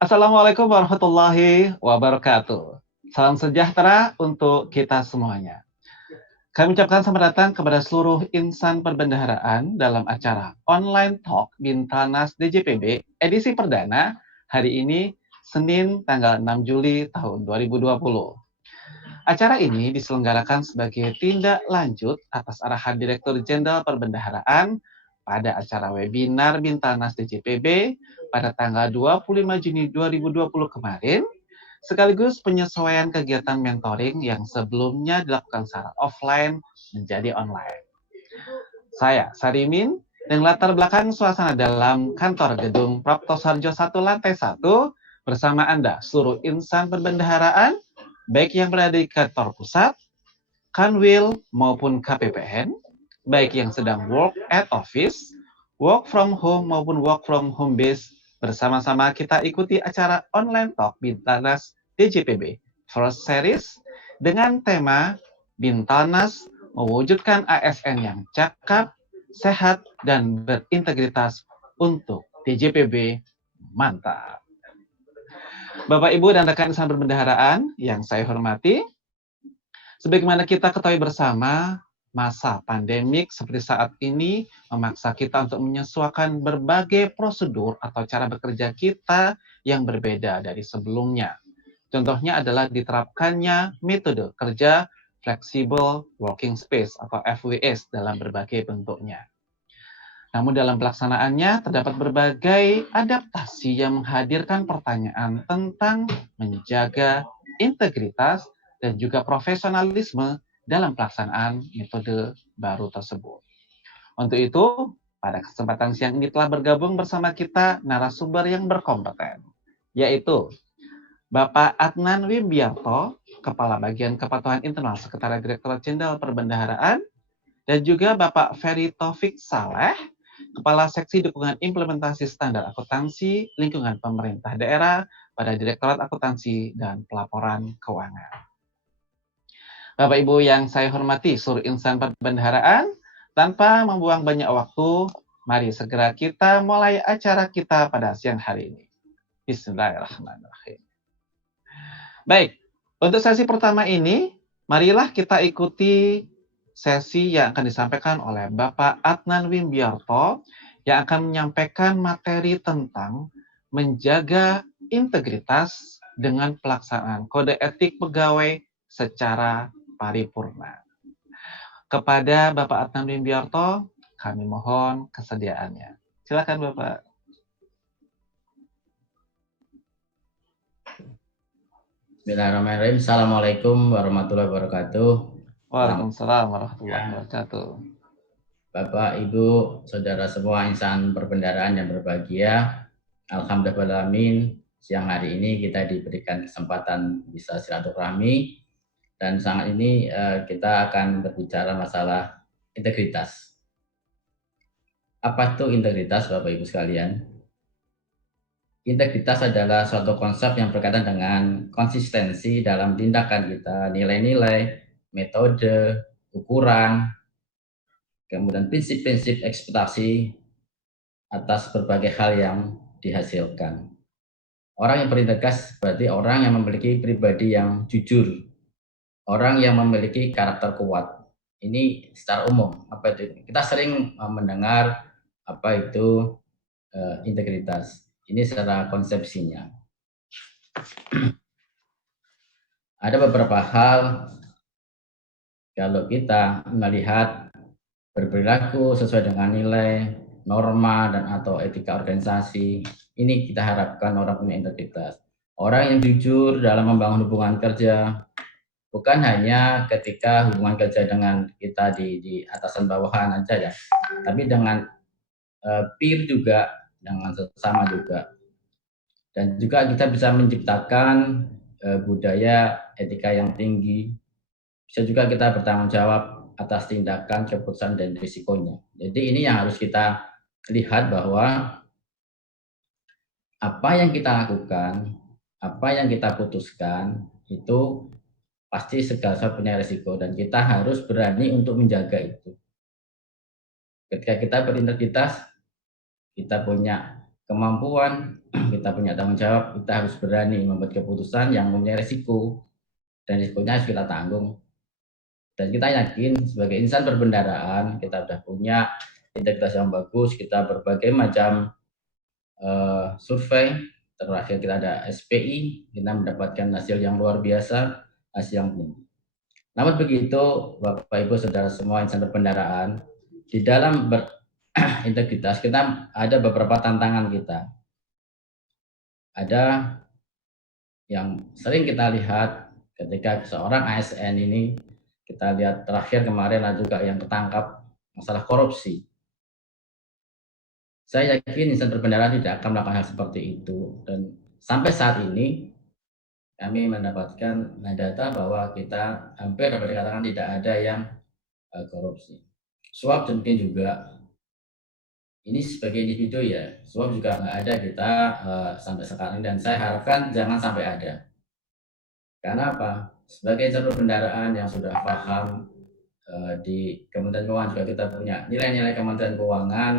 Assalamualaikum warahmatullahi wabarakatuh. Salam sejahtera untuk kita semuanya. Kami ucapkan selamat datang kepada seluruh insan perbendaharaan dalam acara Online Talk Bintanas DJPB edisi perdana hari ini Senin tanggal 6 Juli tahun 2020. Acara ini diselenggarakan sebagai tindak lanjut atas arahan Direktur Jenderal Perbendaharaan pada acara webinar Bintanas DJPB pada tanggal 25 Juni 2020 kemarin, sekaligus penyesuaian kegiatan mentoring yang sebelumnya dilakukan secara offline menjadi online. Saya, Sarimin, dan latar belakang suasana dalam kantor gedung Prapto Sarjo 1 lantai 1 bersama Anda, seluruh insan perbendaharaan, baik yang berada di kantor pusat, Kanwil maupun KPPN, baik yang sedang work at office, work from home maupun work from home base, bersama-sama kita ikuti acara online talk Bintanas DJPB First Series dengan tema Bintanas mewujudkan ASN yang cakap, sehat, dan berintegritas untuk DJPB mantap. Bapak, Ibu, dan rekan insan perbendaharaan yang saya hormati, sebagaimana kita ketahui bersama, masa pandemik seperti saat ini memaksa kita untuk menyesuaikan berbagai prosedur atau cara bekerja kita yang berbeda dari sebelumnya. Contohnya adalah diterapkannya metode kerja Flexible Working Space atau FWS dalam berbagai bentuknya. Namun dalam pelaksanaannya terdapat berbagai adaptasi yang menghadirkan pertanyaan tentang menjaga integritas dan juga profesionalisme dalam pelaksanaan metode baru tersebut. Untuk itu, pada kesempatan siang ini telah bergabung bersama kita narasumber yang berkompeten, yaitu Bapak Adnan Wimbiarto, Kepala Bagian Kepatuhan Internal Sekretariat Direktorat Jenderal Perbendaharaan, dan juga Bapak Ferry Taufik Saleh, Kepala Seksi Dukungan Implementasi Standar Akuntansi Lingkungan Pemerintah Daerah pada Direktorat Akuntansi dan Pelaporan Keuangan. Bapak Ibu yang saya hormati, seluruh insan perbendaharaan, tanpa membuang banyak waktu, mari segera kita mulai acara kita pada siang hari ini. Bismillahirrahmanirrahim. Baik, untuk sesi pertama ini, marilah kita ikuti sesi yang akan disampaikan oleh Bapak Adnan Wimbiarto yang akan menyampaikan materi tentang menjaga integritas dengan pelaksanaan kode etik pegawai secara paripurna. Kepada Bapak Adnan Wimbiarto, kami mohon kesediaannya. Silakan Bapak. Bismillahirrahmanirrahim. Assalamualaikum warahmatullahi wabarakatuh. Waalaikumsalam warahmatullahi wabarakatuh. Bapak, Ibu, Saudara semua insan perbendaharaan yang berbahagia. Alhamdulillahirrahmanirrahim, siang hari ini kita diberikan kesempatan bisa silaturahmi dan saat ini kita akan berbicara masalah integritas. Apa itu integritas, Bapak Ibu sekalian? Integritas adalah suatu konsep yang berkaitan dengan konsistensi dalam tindakan kita, nilai-nilai, metode, ukuran, kemudian prinsip-prinsip ekspektasi atas berbagai hal yang dihasilkan. Orang yang berintegritas berarti orang yang memiliki pribadi yang jujur, orang yang memiliki karakter kuat. Ini secara umum, apa itu? Kita sering mendengar apa itu integritas. Ini secara konsepsinya. Ada beberapa hal kalau kita melihat berperilaku sesuai dengan nilai, norma, dan atau etika organisasi, ini kita harapkan orang punya integritas. Orang yang jujur dalam membangun hubungan kerja, bukan hanya ketika hubungan kerja dengan kita di atasan bawahan aja ya, tapi dengan peer juga, dengan sesama juga. Dan juga kita bisa menciptakan budaya etika yang tinggi. Bisa juga kita bertanggung jawab atas tindakan, keputusan, dan risikonya. Jadi ini yang harus kita lihat bahwa apa yang kita lakukan, apa yang kita putuskan, itu pasti segala sesuatu punya risiko dan kita harus berani untuk menjaga itu. Ketika kita berintegritas, kita punya kemampuan, kita punya tanggung jawab, kita harus berani membuat keputusan yang mempunyai risiko, dan risikonya harus kita tanggung. Dan kita yakin sebagai insan perbendaharaan, kita sudah punya integritas yang bagus, kita berbagai macam survei, terakhir kita ada SPI, kita mendapatkan hasil yang luar biasa, hasil yang tinggi. Namun begitu, Bapak Ibu Saudara semua insan perbendaharaan, di dalam berintegritas kita ada beberapa tantangan kita. Ada yang sering kita lihat ketika seorang ASN ini, kita lihat terakhir kemarin ada juga yang ketangkap masalah korupsi. Saya yakin insan perbendaharaan tidak akan melakukan hal seperti itu, dan sampai saat ini kami mendapatkan data bahwa kita hampir dapat dikatakan tidak ada yang korupsi. Suap mungkin juga, ini sebagai individu ya, suap juga nggak ada kita sampai sekarang, dan saya harapkan jangan sampai ada. Karena apa? Sebagai jalur kendaraan yang sudah paham, di Kementerian Keuangan juga kita punya nilai-nilai Kementerian Keuangan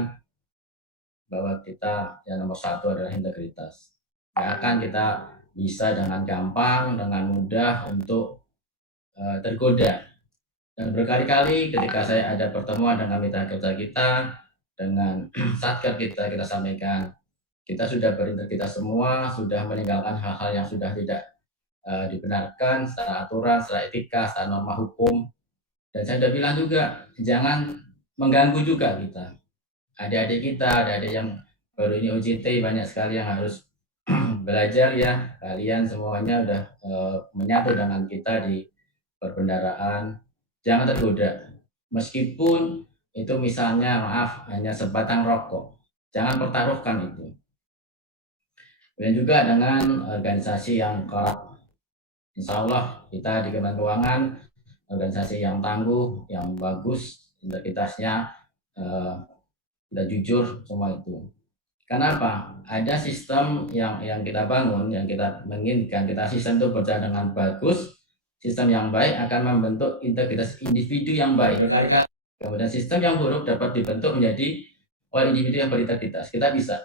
bahwa kita yang nomor satu adalah integritas. Nggak akan kita bisa dengan gampang, dengan mudah untuk tergoda. Dan berkali-kali ketika saya ada pertemuan dengan mitra kerja kita, dengan satker kita sampaikan, kita sudah berintegritas semua, sudah meninggalkan hal-hal yang sudah tidak dibenarkan secara aturan, secara etika, secara norma hukum. Dan saya sudah bilang juga, jangan mengganggu juga kita. Adik-adik kita, adik-adik yang baru ini OJT, banyak sekali yang harus belajar ya. Kalian semuanya udah menyatu dengan kita di perbendaharaan. Jangan tergoda. Meskipun itu misalnya, maaf, hanya sebatang rokok. Jangan pertaruhkan itu. Dan juga dengan organisasi yang korup. Insya Allah kita di Kementerian Keuangan organisasi yang tangguh, yang bagus, integritasnya, kita jujur semua itu. Kenapa? Ada sistem yang kita bangun, yang kita menginginkan, kita sistem itu berjalan dengan bagus, sistem yang baik akan membentuk integritas individu yang baik berkali-kali. Kemudian sistem yang buruk dapat dibentuk menjadi oleh individu yang berintegritas. Kita bisa.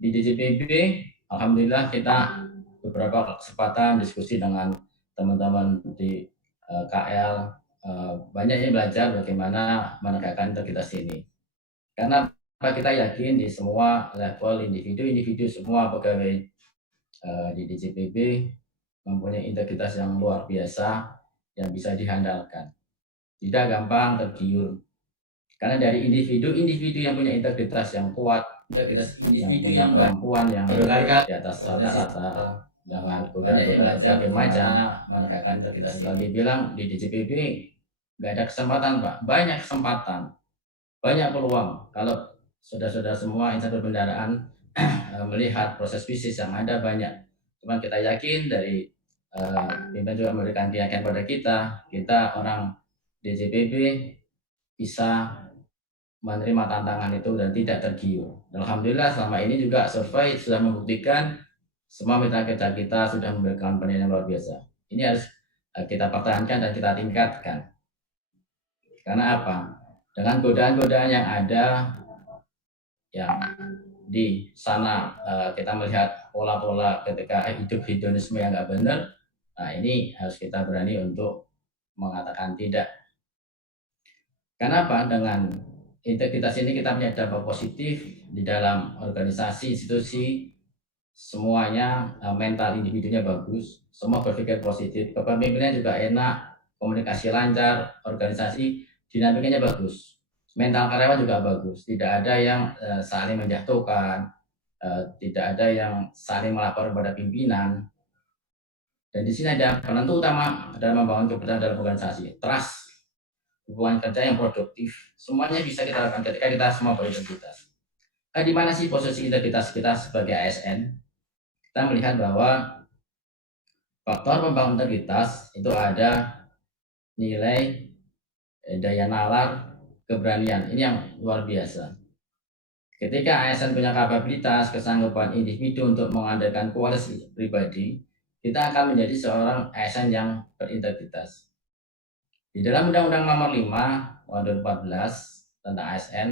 Di DJPB, alhamdulillah kita beberapa kesempatan diskusi dengan teman-teman di KL, banyak yang belajar bagaimana menegakkan integritas ini. Karena kita yakin di semua level individu semua pegawai di DJPB mempunyai integritas yang luar biasa yang bisa dihandalkan. Tidak gampang tergiur. Karena dari individu yang punya integritas yang kuat, integritas individu yang kemampuan yang berharga di atas rata-rata, jangan banyak yang belajar bagaimana menegakkan integritas. Lagi bilang di DJPB nggak ada kesempatan Pak, banyak kesempatan, banyak peluang. Kalau saudara-saudara semua insan perbendaharaan melihat proses bisnis yang ada banyak. Cuman kita yakin dari pimpinan juga memberikan keyakinan pada kita orang DJPB bisa menerima tantangan itu dan tidak tergiur. Alhamdulillah selama ini juga survei sudah membuktikan semua mitra kerja kita sudah memberikan penilaian luar biasa. Ini harus kita pertahankan dan kita tingkatkan. Karena apa? Dengan godaan-godaan yang ada, yang di sana kita melihat pola-pola ketika hidup hedonisme yang nggak benar, nah ini harus kita berani untuk mengatakan tidak. Kenapa? Dengan integritas ini kita punya dampak positif di dalam organisasi, institusi, semuanya mental individunya bagus, semua berpikir positif, kepemimpinan juga enak, komunikasi lancar, organisasi dinamikanya bagus, mental karyawan juga bagus, tidak ada yang saling menjatuhkan, tidak ada yang saling melapor kepada pimpinan. Dan di sini ada penentu utama dalam membangun kepercayaan dalam organisasi, trust, hubungan kerja yang produktif, semuanya bisa kita lakukan ketika kita semua berintegritas. Di mana sih posisi integritas kita sebagai ASN? Kita melihat bahwa faktor pembangun integritas itu ada nilai daya nalar, keberanian. Ini yang luar biasa. Ketika ASN punya kapabilitas, kesanggupan individu untuk mengandalkan kualitas pribadi, kita akan menjadi seorang ASN yang berintegritas. Di dalam Undang-Undang Nomor 5 tahun 2014 tentang ASN,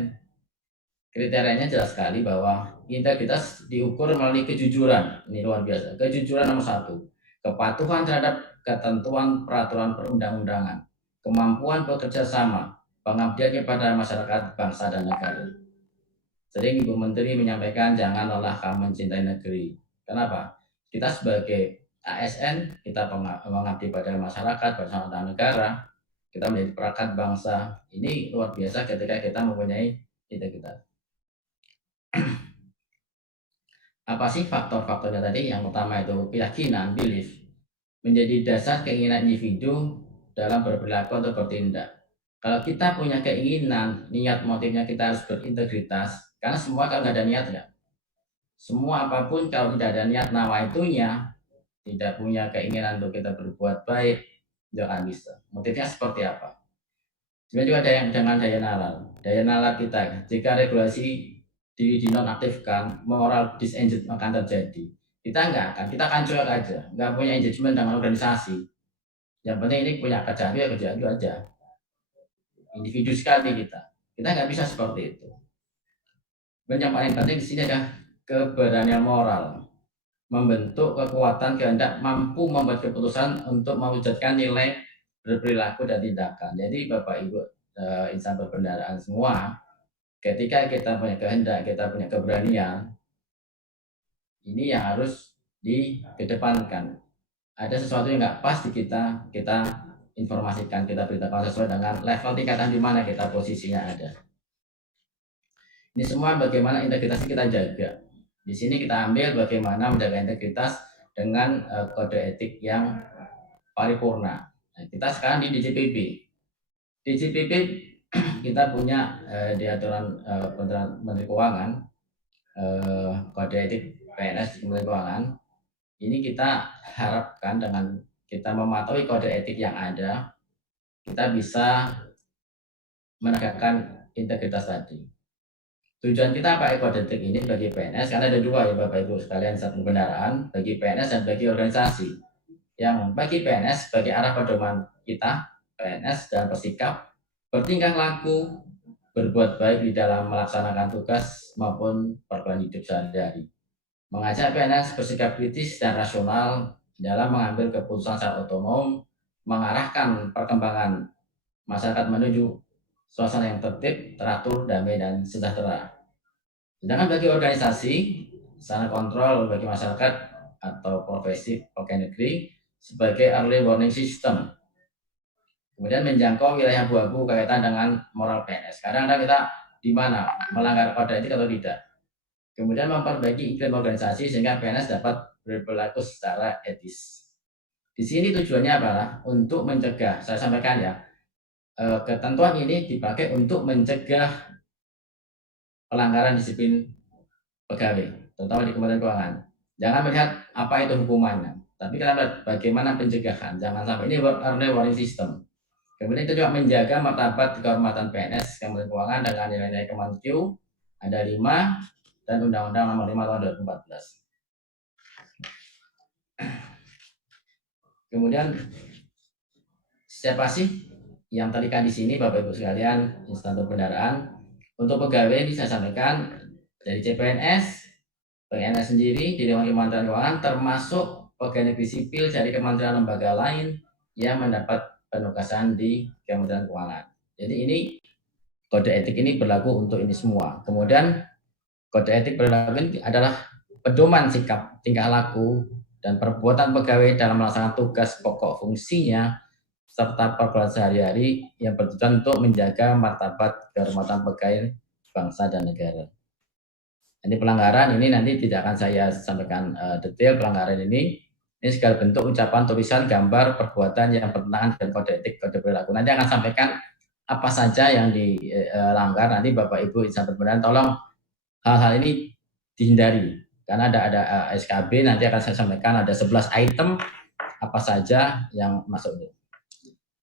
kriterianya jelas sekali bahwa integritas diukur melalui kejujuran. Ini luar biasa. Kejujuran nomor 1. Kepatuhan terhadap ketentuan peraturan perundang-undangan. Kemampuan bekerja sama. Pengabdian kepada masyarakat, bangsa, dan negara. Sering Ibu Menteri menyampaikan jangan lelah kamu mencintai negeri. Kenapa? Kita sebagai ASN, kita mengabdi pada masyarakat, bangsa, dan negara. Kita menjadi perangkat bangsa. Ini luar biasa ketika kita mempunyai integritas. Apa sih faktor-faktornya tadi? Yang pertama itu keyakinan, belief, menjadi dasar keinginan individu dalam berperilaku atau bertindak. Kalau kita punya keinginan, niat motifnya kita harus berintegritas, karena semua kalau nggak ada niat ya, semua apapun kalau tidak ada niat nawa itunya, tidak punya keinginan untuk kita berbuat baik, jangan bisa. Motifnya seperti apa? Kemudian juga ada yang dengan daya nalar. Daya nalar kita, jika regulasi dinonaktifkan, moral disengagement akan terjadi. Kita kita akan cuek aja, nggak punya engagement dengan organisasi. Yang penting ini punya kerjaan ya kerja itu aja. Individu sekali kita nggak bisa seperti itu. Dan yang paling penting di sini adalah keberanian moral, membentuk kekuatan kehendak mampu membuat keputusan untuk mewujudkan nilai berperilaku dan tindakan. Jadi Bapak Ibu insan perbendaharaan semua, ketika kita punya kehendak, kita punya keberanian, ini yang harus dikedepankan. Ada sesuatu yang nggak pas di kita informasikan, kita beritakan sesuai dengan level tingkatan di mana kita posisinya ada. Ini semua bagaimana integritas kita jaga. Di sini kita ambil bagaimana menjaga integritas dengan kode etik yang paripurna. Nah, kita sekarang di DJPP. DJPP kita punya di aturan Menteri Keuangan, kode etik PNS di Menteri Keuangan. Ini kita harapkan dengan kita mematuhi kode etik yang ada, kita bisa menegakkan integritas tadi. Tujuan kita pakai kode etik ini bagi PNS, karena ada dua ya Bapak Ibu sekalian, satu kendaraan bagi PNS dan bagi organisasi. Yang bagi PNS, bagi arah pedoman kita, PNS dan bersikap, bertingkah laku, berbuat baik di dalam melaksanakan tugas maupun perbuatan hidup sehari-hari. Mengajak PNS bersikap kritis dan rasional dalam mengambil keputusan secara otonom, mengarahkan perkembangan masyarakat menuju suasana yang tertib, teratur, damai, dan sejahtera. Sedangkan bagi organisasi, sana kontrol bagi masyarakat atau profesi pegawai negeri sebagai early warning system. Kemudian menjangkau wilayah abu-abu kaitan dengan moral PNS. Kadang-kadang kita di mana melanggar kode etik atau tidak. Kemudian memperbaiki iklim organisasi sehingga PNS dapat berperilaku secara etis. Di sini tujuannya adalah untuk mencegah, saya sampaikan ya, ketentuan ini dipakai untuk mencegah pelanggaran disiplin pegawai, terutama di Kementerian Keuangan. Jangan melihat apa itu hukumannya, tapi kita lihat bagaimana pencegahan. Jangan sampai ini early warning system. Kemudian itu juga menjaga martabat kehormatan PNS Kementerian Keuangan dengan nilai-nilai Kemenkeu ada 5 dan Undang-Undang Nomor 5 Tahun 2014. Kemudian siapa sih yang terlihat di sini Bapak Ibu sekalian, insan perbendaharaan? Untuk pegawai ini saya sampaikan dari CPNS, PNS sendiri di Dewan Kementerian Keuangan, termasuk pegawai negeri sipil dari kementerian lembaga lain yang mendapat penugasan di Kementerian Keuangan. Jadi ini kode etik ini berlaku untuk ini semua. Kemudian kode etik berlaku ini adalah pedoman sikap, tingkah laku, dan perbuatan pegawai dalam melaksanakan tugas pokok fungsinya serta perbuatan sehari-hari yang bertujuan untuk menjaga martabat kehormatan pegawai bangsa dan negara. Ini pelanggaran ini nanti tidak akan saya sampaikan detail pelanggaran ini segala bentuk ucapan, tulisan, gambar, perbuatan yang bertentangan dengan kode etik, kode perilaku. Nanti akan sampaikan apa saja yang dilanggar. Nanti Bapak Ibu insan perbendaharaan tolong hal-hal ini dihindari. Karena ada SKB, nanti akan saya sampaikan ada 11 item apa saja yang masuk ini.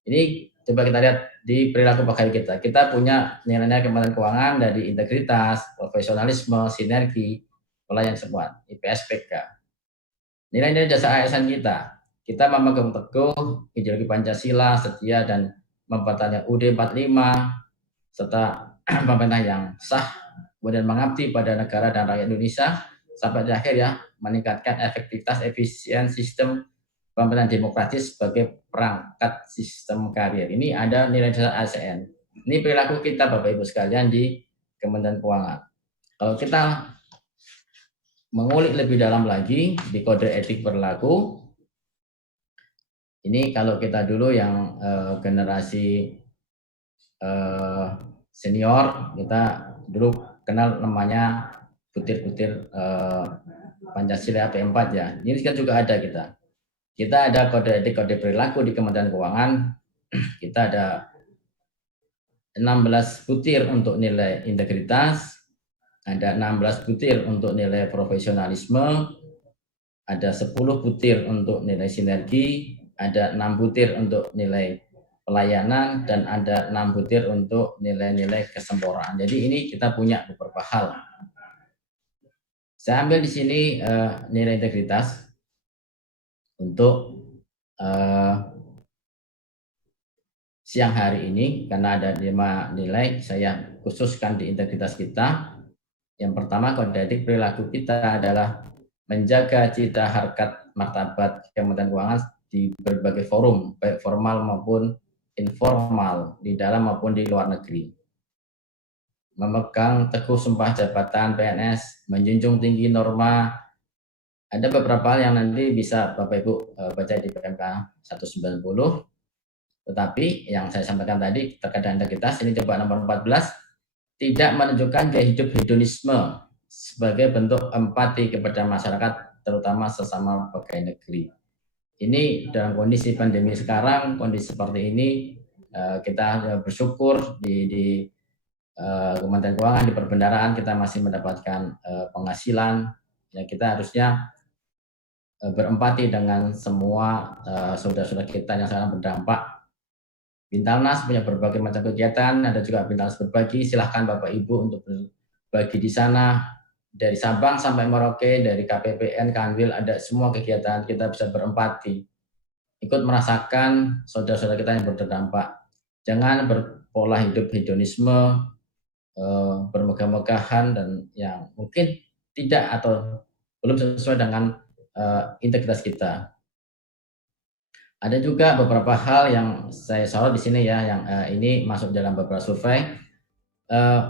Ini coba kita lihat di perilaku pegawai kita. Kita punya nilai-nilai Kementerian Keuangan dari integritas, profesionalisme, sinergi, pelayanan semua, IPSPK. Nilai-nilai jasa ASN kita. Kita memegang teguh ideologi Pancasila, setia dan mempertahankan UUD 45 serta pemerintah yang sah, kemudian mengabdi pada negara dan rakyat Indonesia, sampai di akhir ya, meningkatkan efektivitas efisien sistem pemerintahan demokratis sebagai perangkat sistem karir. Ini ada nilai dasar ASN. Ini perilaku kita Bapak Ibu sekalian di Kementerian Keuangan. Kalau kita mengulik lebih dalam lagi di kode etik perilaku, ini kalau kita dulu yang generasi senior, kita dulu kenal namanya butir-butir Pancasila P4 ya. Ini kan juga ada kita. Kita ada kode etik, kode perilaku di Kementerian Keuangan. Kita ada 16 butir untuk nilai integritas, ada 16 butir untuk nilai profesionalisme, ada 10 butir untuk nilai sinergi, ada 6 butir untuk nilai pelayanan, dan ada 6 butir untuk nilai-nilai kesempurnaan. Jadi ini kita punya beberapa hal. Saya ambil di sini nilai integritas untuk siang hari ini, karena ada 5 nilai, saya khususkan di integritas kita. Yang pertama, kode etik perilaku kita adalah menjaga cita harkat martabat Kementerian Keuangan di berbagai forum, baik formal maupun informal, di dalam maupun di luar negeri. Memegang teguh sumpah jabatan PNS, menjunjung tinggi norma. Ada beberapa hal yang nanti bisa Bapak Ibu baca di PMK 190. Tetapi yang saya sampaikan tadi terkait dengan integritas, ini coba nomor 14, tidak menunjukkan gaya hidup hedonisme sebagai bentuk empati kepada masyarakat, terutama sesama pegawai negeri. Ini dalam kondisi pandemi sekarang, kondisi seperti ini, kita bersyukur di Kementerian Keuangan, di perbendaharaan kita masih mendapatkan penghasilan. Ya, kita harusnya berempati dengan semua saudara-saudara kita yang sekarang berdampak. Bintalnas punya berbagai macam kegiatan, ada juga Bintalnas berbagi. Silahkan Bapak Ibu untuk berbagi di sana. Dari Sabang sampai Merauke, dari KPPN, Kanwil, ada semua kegiatan, kita bisa berempati. Ikut merasakan saudara-saudara kita yang berdampak. Jangan berpola hidup hedonisme, bermegah-megahan, dan yang mungkin tidak atau belum sesuai dengan integritas kita. Ada juga beberapa hal yang saya sorot di sini ya, yang ini masuk dalam beberapa survei,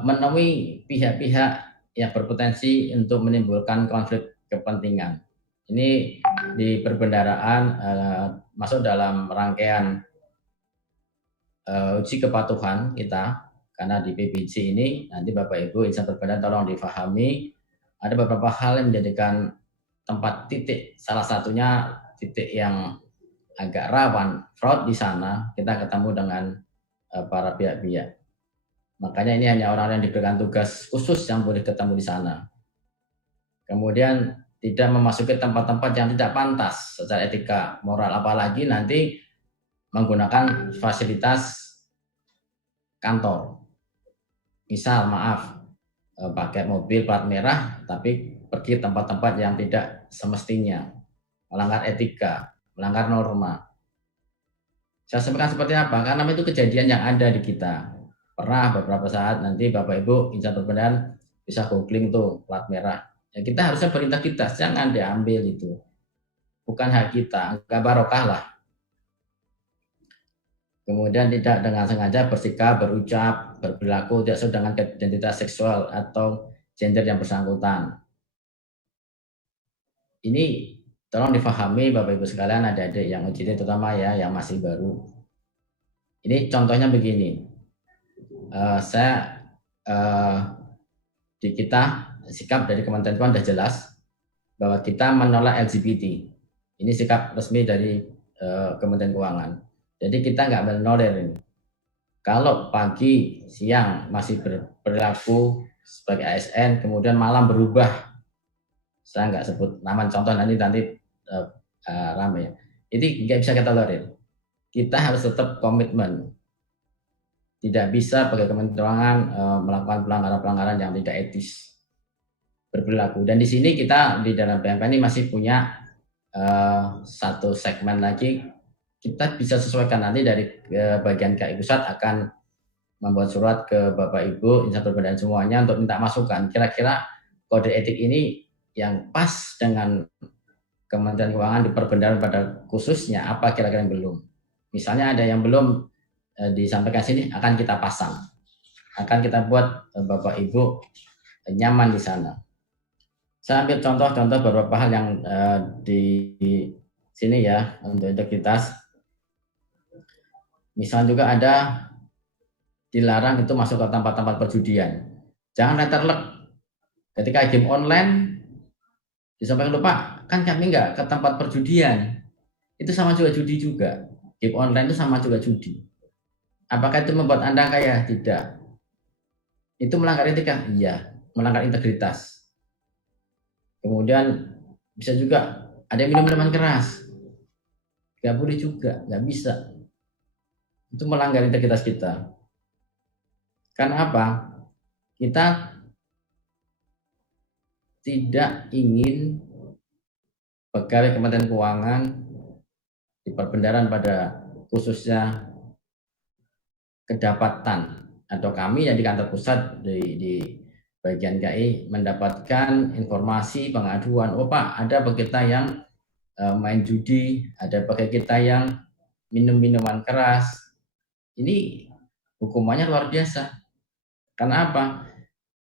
menemui pihak-pihak yang berpotensi untuk menimbulkan konflik kepentingan. Ini di perbendaharaan masuk dalam rangkaian uji kepatuhan kita, karena di PBJ ini nanti Bapak Ibu insan perbedaan tolong difahami, ada beberapa hal yang menjadikan tempat titik, salah satunya titik yang agak rawan fraud di sana, kita ketemu dengan para pihak-pihak. Makanya ini hanya orang yang diberikan tugas khusus yang boleh ketemu di sana. Kemudian tidak memasuki tempat-tempat yang tidak pantas secara etika moral, apalagi nanti menggunakan fasilitas kantor. Misal maaf, pakai mobil plat merah tapi pergi tempat-tempat yang tidak semestinya, melanggar etika, melanggar norma. Saya sampaikan seperti apa? Karena itu kejadian yang ada di kita. Pernah beberapa saat, nanti Bapak Ibu insan perbedaan bisa googling tuh plat merah. Ya, kita harusnya berintegritas, jangan diambil itu. Bukan hak kita, nggak barokah lah. Kemudian tidak dengan sengaja bersikap, berucap, berperilaku tidak sesuai dengan identitas seksual atau gender yang bersangkutan. Ini tolong difahami Bapak Ibu sekalian, adik-adik yang UJT terutama ya, yang masih baru. Ini contohnya begini. Di kita sikap dari Kementerian Keuangan sudah jelas bahwa kita menolak LGBT. Ini sikap resmi dari Kementerian Keuangan. Jadi kita nggak menolerir ini. Kalau pagi, siang masih berperilaku sebagai ASN, kemudian malam berubah, saya nggak sebut nama contoh nanti rame. Ini nggak bisa kita tolerir. Kita harus tetap komitmen. Tidak bisa pakai Kementerian Keuangan melakukan pelanggaran-pelanggaran yang tidak etis berperilaku. Dan di sini kita di dalam PMK ini masih punya satu segmen lagi. Kita bisa sesuaikan nanti dari bagian KI pusat akan membuat surat ke Bapak Ibu insan perbedaan semuanya untuk minta masukan. Kira-kira kode etik ini yang pas dengan Kementerian Keuangan di perbendaharaan pada khususnya apa kira-kira yang belum. Misalnya ada yang belum disampaikan sini, akan kita pasang, akan kita buat Bapak Ibu nyaman di sana. Saya ambil contoh-contoh beberapa hal yang di sini ya untuk integritas. Misalnya juga ada dilarang itu masuk ke tempat-tempat perjudian. Jangan letterlek. Ketika game online disampaikan lupa, kan kami nggak ke tempat perjudian. Itu sama juga judi juga. Game online itu sama juga judi. Apakah itu membuat Anda kaya? Tidak. Itu melanggar etika? Iya. Melanggar integritas. Kemudian bisa juga ada yang minum minuman keras. Nggak boleh juga, nggak bisa. Itu melanggar integritas kita. Karena apa? Kita tidak ingin pegawai Kementerian Keuangan di perbendaharaan pada khususnya kedapatan atau kami yang di kantor pusat di bagian KI mendapatkan informasi pengaduan, oh Pak, ada pegawai kita yang main judi, ada pegawai kita yang minum minuman keras. Ini hukumannya luar biasa. Karena apa?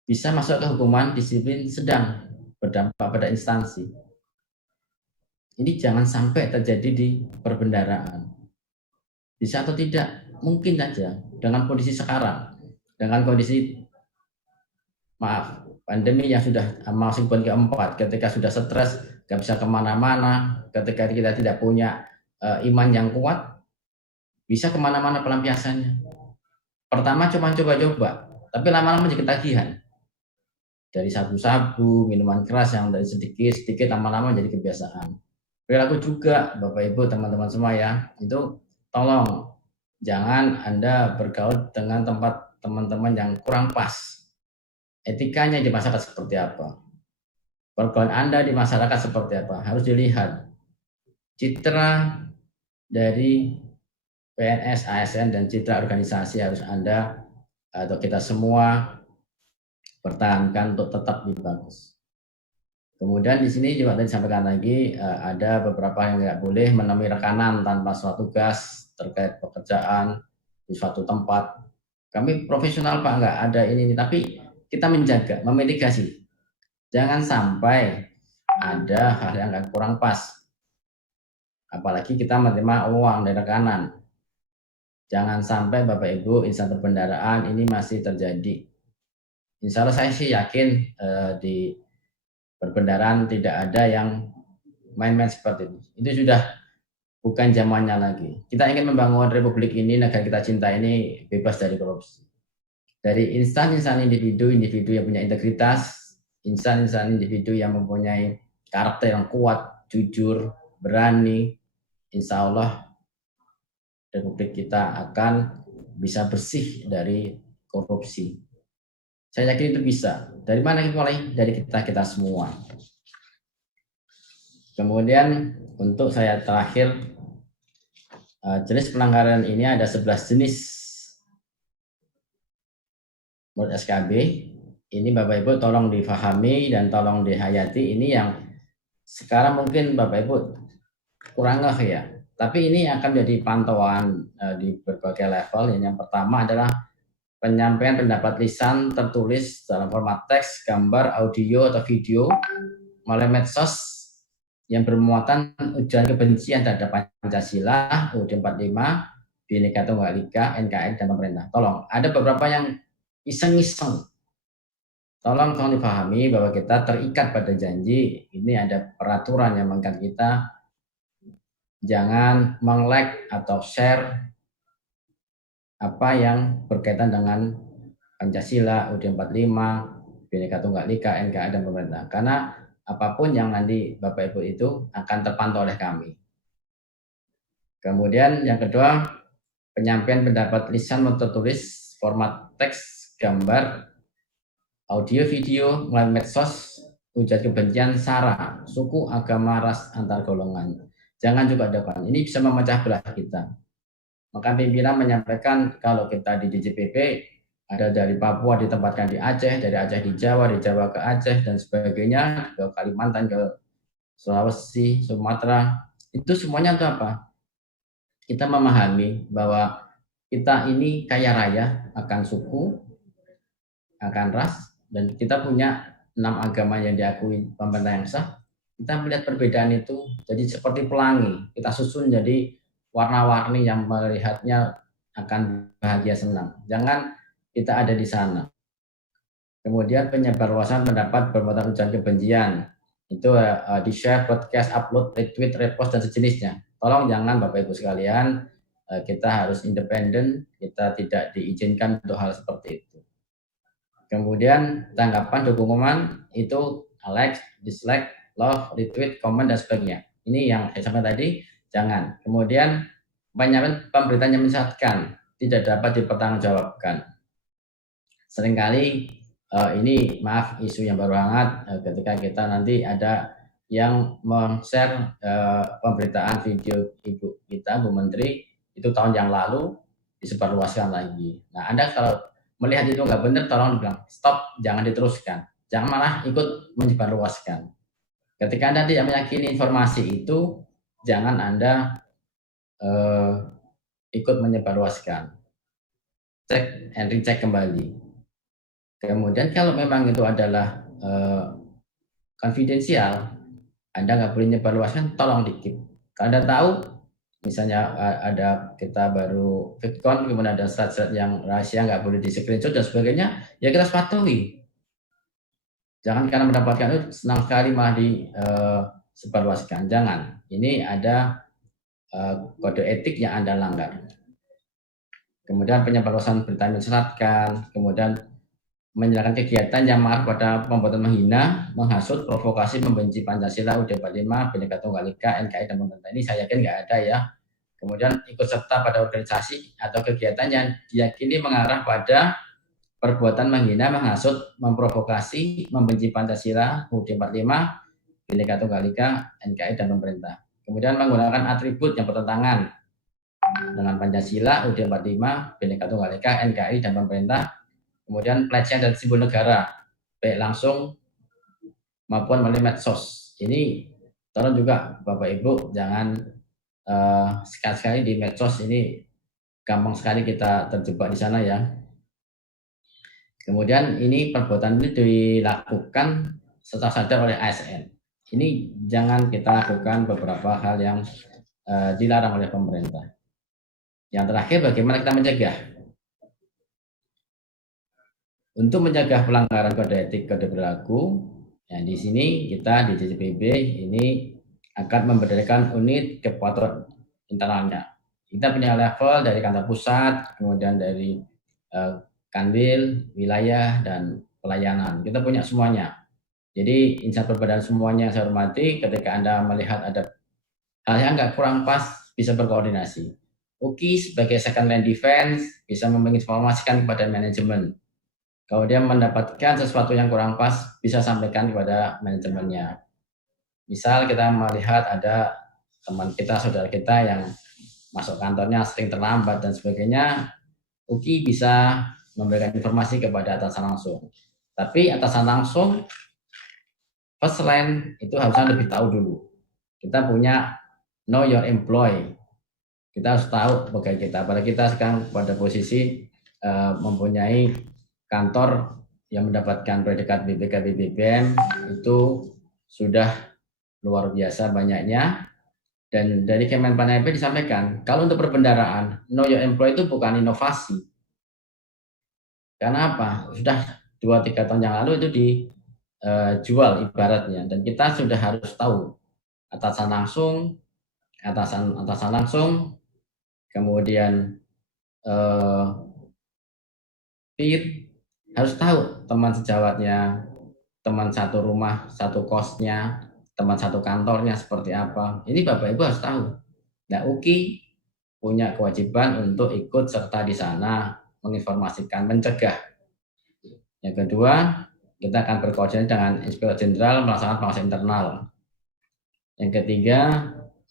Bisa masuk ke hukuman disiplin sedang berdampak pada instansi. Ini jangan sampai terjadi di perbendaharaan. Bisa atau tidak? Mungkin saja dengan kondisi sekarang, dengan kondisi pandemi yang sudah masuk bulan keempat, ketika sudah stres, nggak bisa kemana-mana, ketika kita tidak punya iman yang kuat, bisa kemana-mana pelampiasannya. Pertama cuma coba-coba, tapi lama-lama jadi ketagihan. Dari sabu-sabu, minuman keras yang dari sedikit-sedikit lama-lama jadi kebiasaan. Perilaku juga, Bapak Ibu, teman-teman semua ya, itu tolong jangan Anda bergaul dengan tempat teman-teman yang kurang pas. Etikanya di masyarakat seperti apa? Pergaulan Anda di masyarakat seperti apa? Harus dilihat. Citra dari PNS, ASN, dan citra organisasi harus Anda atau kita semua pertahankan untuk tetap lebih bagus. Kemudian di sini juga tadi disampaikan lagi ada beberapa yang nggak boleh menemui rekanan tanpa surat tugas terkait pekerjaan di suatu tempat. Kami profesional Pak, nggak ada ini, tapi kita menjaga, memitigasi. Jangan sampai ada hal yang nggak kurang pas. Apalagi kita menerima uang dari rekanan. Jangan sampai Bapak Ibu insan perbendaharaan ini masih terjadi. Insya Allah saya sih yakin di perbendaharaan tidak ada yang main-main seperti itu. Itu sudah bukan zamannya lagi. Kita ingin membangun republik ini, negara kita cinta ini bebas dari korupsi. Dari insan-insan individu yang punya integritas, insan-insan individu yang mempunyai karakter yang kuat, jujur, berani, insya Allah republik kita akan bisa bersih dari korupsi. Saya yakin itu bisa. Dari mana kita mulai? Dari kita semua. Kemudian untuk saya terakhir, jenis pelanggaran ini ada 11 jenis menurut SKB. Ini Bapak Ibu tolong difahami dan tolong dihayati. Ini yang sekarang mungkin Bapak Ibu kurang ngeh ya. Tapi ini akan jadi pantauan di berbagai level. Yang pertama adalah penyampaian pendapat lisan tertulis dalam format teks, gambar, audio, atau video melalui medsos yang bermuatan ujaran kebencian terhadap Pancasila, UUD 45, Bhinneka Tunggal Ika, NKRI, dan pemerintah. Tolong, ada beberapa yang iseng-iseng. Tolong dipahami bahwa kita terikat pada janji. Ini ada peraturan yang mengikat kita. Jangan meng-like atau share apa yang berkaitan dengan Pancasila, UUD 45, Bhinneka Tunggal Ika, NKRI, dan pemerintah. Karena apapun yang nanti Bapak Ibu itu akan terpantau oleh kami. Kemudian yang kedua, penyampaian pendapat lisan tertulis format teks, gambar, audio, video melalui medsos, ujaran kebencian, sara, suku, agama, ras, antar golongan. Jangan juga ada. Ini bisa memecah belah kita. Maka pimpinan menyampaikan kalau kita di DJPP ada dari Papua ditempatkan di Aceh, dari Aceh di Jawa ke Aceh dan sebagainya, ke Kalimantan, ke Sulawesi, Sumatera, itu semuanya untuk apa? Kita memahami bahwa kita ini kaya raya akan suku, akan ras, dan kita punya 6 agama yang diakui pemerintah yang sah. Kita melihat perbedaan itu jadi seperti pelangi, kita susun jadi warna-warni yang melihatnya akan bahagia senang. Jangan kita ada di sana. Kemudian penyebarluasan pendapat bermuatan ujaran kebencian itu di share, podcast, upload, retweet, repost dan sejenisnya. Tolong jangan Bapak Ibu sekalian, kita harus independen, kita tidak diizinkan untuk hal seperti itu. Kemudian tanggapan, dukungan itu like, dislike, love, retweet, comment dan sebagainya. Ini yang saya sampaikan tadi, jangan. Kemudian penyampaian pemberitaan yang menyesatkan tidak dapat dipertanggungjawabkan. Seringkali ini maaf isu yang baru hangat ketika kita nanti ada yang men-share pemberitaan video ibu kita, Bu Menteri, itu tahun yang lalu disebarluaskan lagi. Nah, Anda kalau melihat itu nggak benar, tolong dibilang stop, jangan diteruskan, jangan malah ikut menyebarluaskan. Ketika Anda tidak meyakini informasi itu, jangan Anda ikut menyebarluaskan. Cek and recheck kembali. Kemudian kalau memang itu adalah konfidensial, Anda nggak boleh nyebarluaskan, tolong dikit. Kalau Anda tahu, misalnya ada kita baru VidCon, kemudian ada slide-slide yang rahasia nggak boleh di screenshot dan sebagainya, ya kita patuhi. Jangan karena mendapatkan itu senang sekali malah disebarluaskan. Jangan. Ini ada kode etik yang Anda langgar. Kemudian penyebarluasan berita yang menyesatkan, kemudian menjalankan kegiatan yang mengarah pada pembuatan menghina, menghasut, provokasi, membenci Pancasila, UUD 45, Bhinneka Tunggal Ika, NKRI dan pemerintah. Ini saya yakin nggak ada ya. Kemudian ikut serta pada organisasi atau kegiatan yang diyakini mengarah pada perbuatan menghina, menghasut, memprovokasi, membenci Pancasila, UUD 45, Bhinneka Tunggal Ika, NKRI dan pemerintah. Kemudian menggunakan atribut yang bertentangan dengan Pancasila, UUD 45, Bhinneka Tunggal Ika, NKRI dan pemerintah. Kemudian pelecehan dan simbol negara, baik langsung maupun melalui medsos. Ini tolong juga Bapak Ibu jangan sekali-sekali di medsos ini gampang sekali kita terjebak di sana ya. Kemudian ini perbuatan ini dilakukan secara sadar oleh ASN. Ini jangan kita lakukan beberapa hal yang dilarang oleh pemerintah. Yang terakhir, bagaimana kita mencegah? Untuk mencegah pelanggaran kode etik, kode perilaku, ya di sini kita di DJPB ini akan memberdayakan unit kepatuhan internalnya. Kita punya level dari kantor pusat, kemudian dari Kanwil, wilayah, dan pelayanan. Kita punya semuanya. Jadi insan perbedaan semuanya saya hormati, ketika Anda melihat ada hal yang nggak kurang pas, bisa berkoordinasi. UKI sebagai second line defense bisa menginformasikan kepada manajemen. Kalau dia mendapatkan sesuatu yang kurang pas, bisa sampaikan kepada manajemennya. Misal kita melihat ada teman kita, saudara kita yang masuk kantornya sering terlambat dan sebagainya, UKI bisa memberikan informasi kepada atasan langsung. Tapi atasan langsung, first line itu harusnya lebih tahu dulu. Kita punya know your employee. Kita harus tahu pegawai kita. Apalagi kita sekarang pada posisi mempunyai kantor yang mendapatkan predikat BPK BBM itu sudah luar biasa banyaknya. Dan dari Kemenpan RB disampaikan, kalau untuk perbendaraan, know your employee itu bukan inovasi. Karena apa? Sudah 2-3 tahun yang lalu itu dijual ibaratnya. Dan kita sudah harus tahu atasan langsung, atasan langsung, kemudian peer, harus tahu teman sejawatnya, teman satu rumah, satu kosnya, teman satu kantornya seperti apa. Ini Bapak Ibu harus tahu. Nah, UKI punya kewajiban untuk ikut serta di sana, menginformasikan, mencegah. Yang kedua, kita akan berkoordinasi dengan Inspektur Jenderal melaksanakan pengawasan internal. Yang ketiga,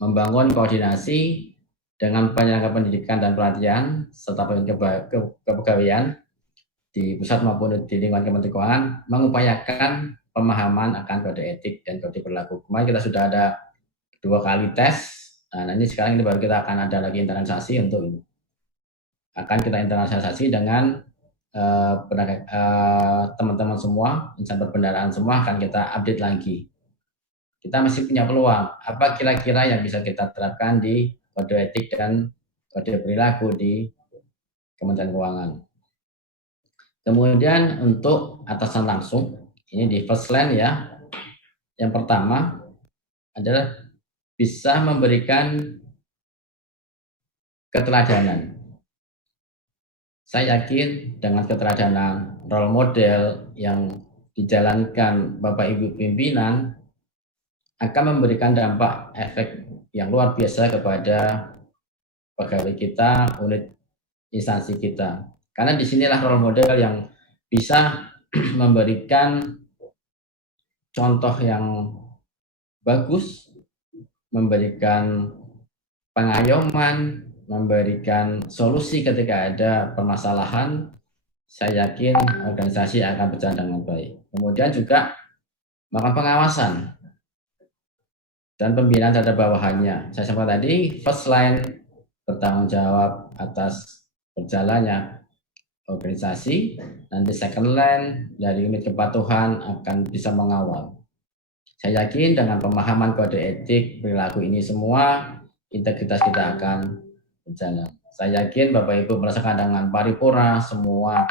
membangun koordinasi dengan penyelenggaraan pendidikan dan pelatihan serta kepegawaian di pusat maupun di lingkungan Kementerian Keuangan mengupayakan pemahaman akan kode etik dan kode perilaku. Kemarin kita sudah ada 2 kali tes. Nah, ini sekarang ini baru kita akan ada lagi internalisasi untuk ini. Akan kita internalisasi dengan teman-teman semua, insan perbendaharaan semua akan kita update lagi. Kita masih punya peluang. Apa kira-kira yang bisa kita terapkan di kode etik dan kode perilaku di Kementerian Keuangan. Kemudian untuk atasan langsung, ini di first line ya. Yang pertama adalah bisa memberikan keteladanan. Saya yakin dengan keteladanan role model yang dijalankan Bapak Ibu pimpinan akan memberikan dampak efek yang luar biasa kepada pegawai kita, unit instansi kita. Karena disinilah role model yang bisa memberikan contoh yang bagus, memberikan pengayoman, memberikan solusi ketika ada permasalahan. Saya yakin organisasi akan berjalan dengan baik. Kemudian juga melakukan pengawasan dan pembinaan terhadap bawahannya. Saya sampaikan tadi, first line bertanggung jawab atas berjalannya organisasi, nanti second line dari unit kepatuhan akan bisa mengawal. Saya yakin dengan pemahaman kode etik perilaku ini semua, integritas kita akan berjalan. Saya yakin Bapak Ibu merasakan dengan paripurna semua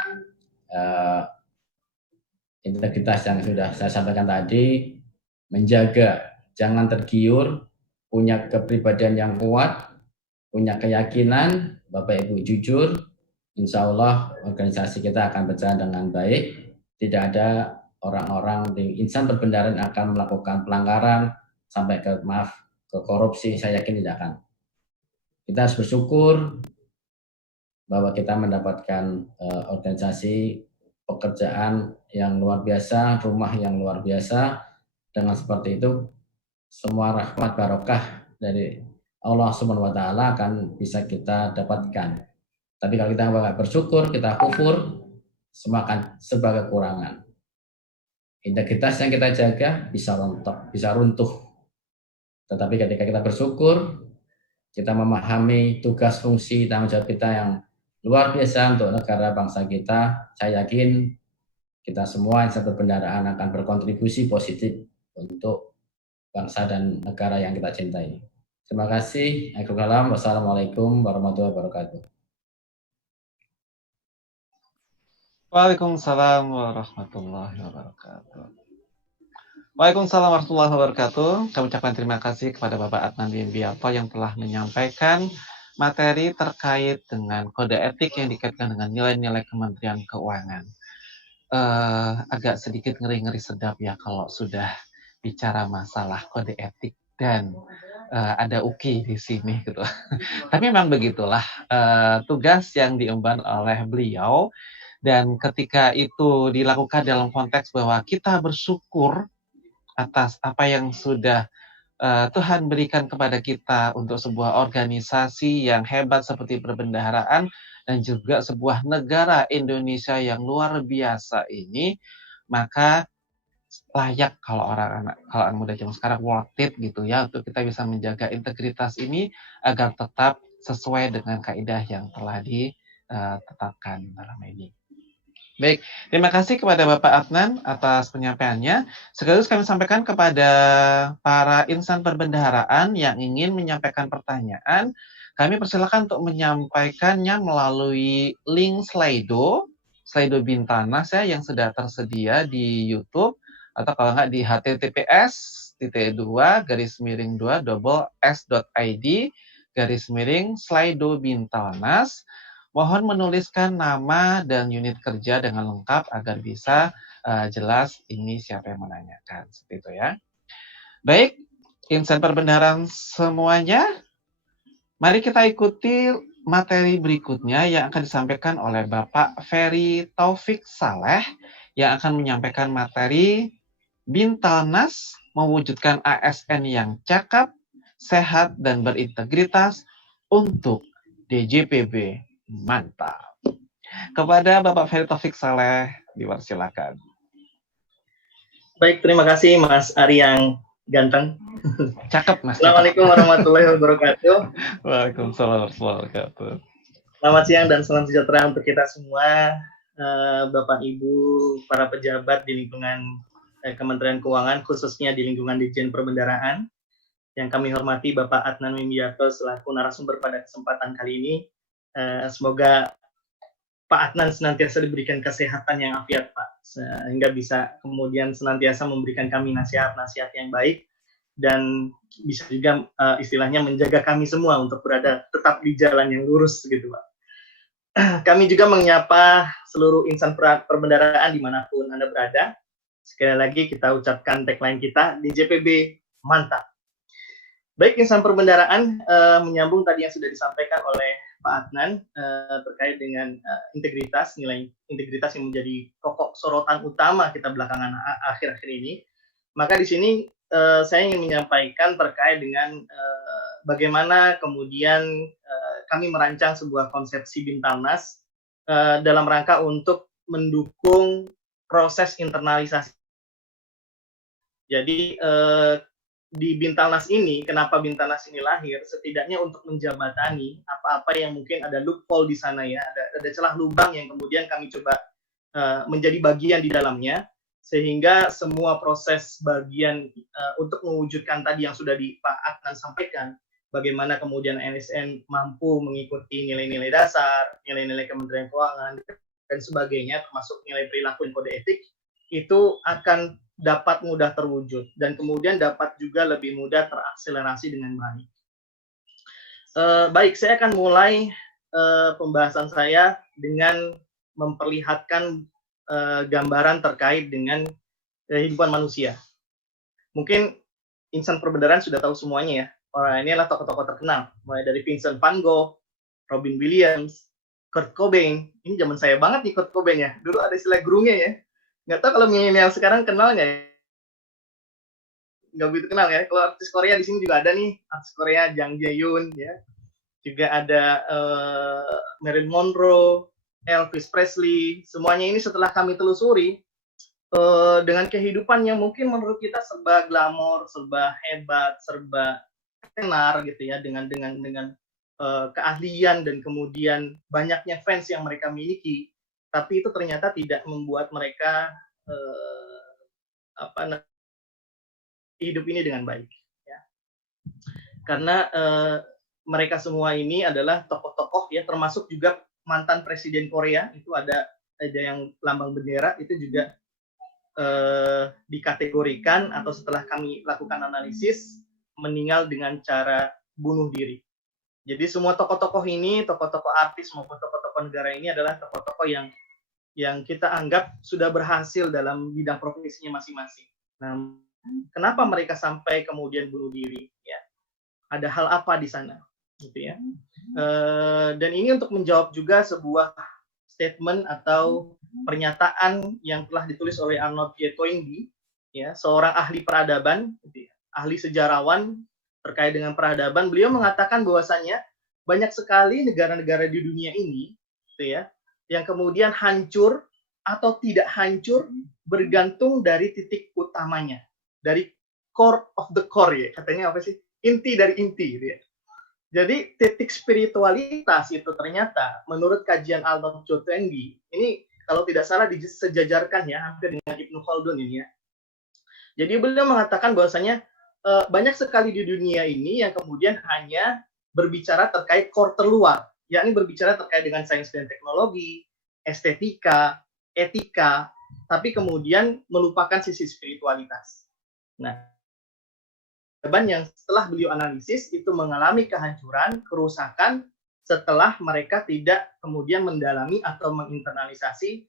integritas yang sudah saya sampaikan tadi, menjaga jangan tergiur, punya kepribadian yang kuat, punya keyakinan, Bapak Ibu jujur, insya Allah organisasi kita akan berjalan dengan baik. Tidak ada orang-orang di insan perbendaharaan akan melakukan pelanggaran sampai ke korupsi. Saya yakin tidak akan. Kita harus bersyukur bahwa kita mendapatkan organisasi pekerjaan yang luar biasa, rumah yang luar biasa. Dengan seperti itu, semua rahmat barokah dari Allah Subhanahu wa Ta'ala akan bisa kita dapatkan. Tapi kalau kita nggak bersyukur, kita kufur, semua akan serba kekurangan. Integritas yang kita jaga bisa rontok, bisa runtuh. Tetapi ketika kita bersyukur, kita memahami tugas fungsi tanggung jawab kita yang luar biasa untuk negara bangsa kita, saya yakin kita semua insan perbendaharaan akan berkontribusi positif untuk bangsa dan negara yang kita cintai. Terima kasih. Wassalamualaikum warahmatullahi wabarakatuh. Waalaikumsalam warahmatullahi wabarakatuh. Waalaikumsalam warahmatullahi wabarakatuh. Kami ucapkan terima kasih kepada Bapak Adnan Dimbiarto yang telah menyampaikan materi terkait dengan kode etik yang dikaitkan dengan nilai-nilai Kementerian Keuangan. Agak sedikit ngeri-ngeri sedap ya kalau sudah bicara masalah kode etik dan ada UKI di sini gitu. Tapi memang begitulah tugas yang diemban oleh beliau, dan ketika itu dilakukan dalam konteks bahwa kita bersyukur atas apa yang sudah Tuhan berikan kepada kita untuk sebuah organisasi yang hebat seperti perbendaharaan dan juga sebuah negara Indonesia yang luar biasa ini, maka layak kalau anak muda zaman sekarang worth it gitu ya untuk kita bisa menjaga integritas ini agar tetap sesuai dengan kaidah yang telah ditetapkan dalam ini. Baik, terima kasih kepada Bapak Adnan atas penyampaiannya. Sekaligus kami sampaikan kepada para insan perbendaharaan yang ingin menyampaikan pertanyaan, kami persilakan untuk menyampaikannya melalui link Slido Bintanas ya yang sudah tersedia di YouTube, atau kalau nggak di https://s.id/Slido Bintanas. Mohon menuliskan nama dan unit kerja dengan lengkap agar bisa jelas ini siapa yang menanyakan. Seperti itu ya. Baik, insan perbendaharaan semuanya, mari kita ikuti materi berikutnya yang akan disampaikan oleh Bapak Ferry Taufik Saleh yang akan menyampaikan materi Bintalnas mewujudkan ASN yang cakap, sehat, dan berintegritas untuk DJPB Mantap. Kepada Bapak Ferry Taufik Saleh, dipersilakan. Baik, terima kasih Mas Ari yang ganteng. Cakep Mas. Assalamualaikum warahmatullahi wabarakatuh. Waalaikumsalam warahmatullahi wabarakatuh. Selamat siang dan salam sejahtera untuk kita semua, Bapak Ibu, para pejabat di lingkungan Kementerian Keuangan, khususnya di lingkungan Ditjen Perbendaharaan. Yang kami hormati Bapak Adnan Wimbiarto selaku narasumber pada kesempatan kali ini. Semoga Pak Adnan senantiasa diberikan kesehatan yang afiat, Pak, sehingga bisa kemudian senantiasa memberikan kami nasihat-nasihat yang baik dan bisa juga istilahnya menjaga kami semua untuk berada tetap di jalan yang lurus gitu, Pak. Kami juga menyapa seluruh insan perbendaharaan dimanapun Anda berada. Sekali lagi kita ucapkan tagline kita di JPB Mantap. Baik, insan perbendaharaan menyambung tadi yang sudah disampaikan oleh Pak Adnan terkait dengan integritas, nilai integritas yang menjadi pokok sorotan utama kita belakangan akhir-akhir ini. Maka di sini saya ingin menyampaikan terkait dengan bagaimana kemudian kami merancang sebuah konsepsi Bintalnas dalam rangka untuk mendukung proses internalisasi. Jadi di Bintalnas ini, kenapa Bintalnas ini lahir? Setidaknya untuk menjembatani apa-apa yang mungkin ada loophole di sana ya, ada celah lubang yang kemudian kami coba menjadi bagian di dalamnya, sehingga semua proses bagian untuk mewujudkan tadi yang sudah Pak Adnan sampaikan, bagaimana kemudian ASN mampu mengikuti nilai-nilai dasar, nilai-nilai Kementerian Keuangan, dan sebagainya, termasuk nilai perilaku dan kode etik, itu akan dapat mudah terwujud dan kemudian dapat juga lebih mudah terakselerasi dengan baik. Baik, saya akan mulai pembahasan saya dengan memperlihatkan gambaran terkait dengan kehidupan manusia. Mungkin insan perbendaharaan sudah tahu semuanya ya. Orang ini adalah tokoh-tokoh terkenal, mulai dari Vincent van Gogh, Robin Williams, Kurt Cobain. Ini zaman saya banget nih Kurt Cobain ya. Dulu ada istilah grunge ya. Nggak tahu kalau milenial sekarang kenal nggak ya? Nggak begitu kenal ya. Kalau artis Korea di sini juga ada nih, artis Korea Jang Jae-yoon ya. Juga ada Marilyn Monroe, Elvis Presley. Semuanya ini setelah kami telusuri dengan kehidupan yang mungkin menurut kita serba glamor, serba hebat, serba tenar gitu ya, dengan keahlian dan kemudian banyaknya fans yang mereka miliki. Tapi itu ternyata tidak membuat mereka hidup ini dengan baik. Ya. Karena mereka semua ini adalah tokoh-tokoh ya, termasuk juga mantan presiden Korea, itu ada yang lambang bendera, itu juga dikategorikan atau setelah kami lakukan analisis, meninggal dengan cara bunuh diri. Jadi semua tokoh-tokoh ini, tokoh-tokoh artis maupun tokoh-tokoh negara ini adalah tokoh-tokoh yang kita anggap sudah berhasil dalam bidang profesinya masing-masing. Nah, kenapa mereka sampai kemudian bunuh diri? Ya, ada hal apa di sana, gitu ya? Dan ini untuk menjawab juga sebuah statement atau pernyataan yang telah ditulis oleh Arnold J. Toynbee, ya, seorang ahli peradaban, gitu ya, ahli sejarawan terkait dengan peradaban. Beliau mengatakan bahwasannya banyak sekali negara-negara di dunia ini, gitu ya, yang kemudian hancur atau tidak hancur bergantung dari titik utamanya, dari core of the core ya, katanya apa sih? Inti dari inti, gitu ya. Jadi titik spiritualitas itu ternyata menurut kajian Arnold J. Toynbee, ini kalau tidak salah disejajarkan ya hampir dengan Ibnu Khaldun ini ya. Jadi beliau mengatakan bahwasanya banyak sekali di dunia ini yang kemudian hanya berbicara terkait core terluar, yakni berbicara terkait dengan sains dan teknologi, estetika, etika, tapi kemudian melupakan sisi spiritualitas. Nah, yang setelah beliau analisis itu mengalami kehancuran, kerusakan setelah mereka tidak kemudian mendalami atau menginternalisasi.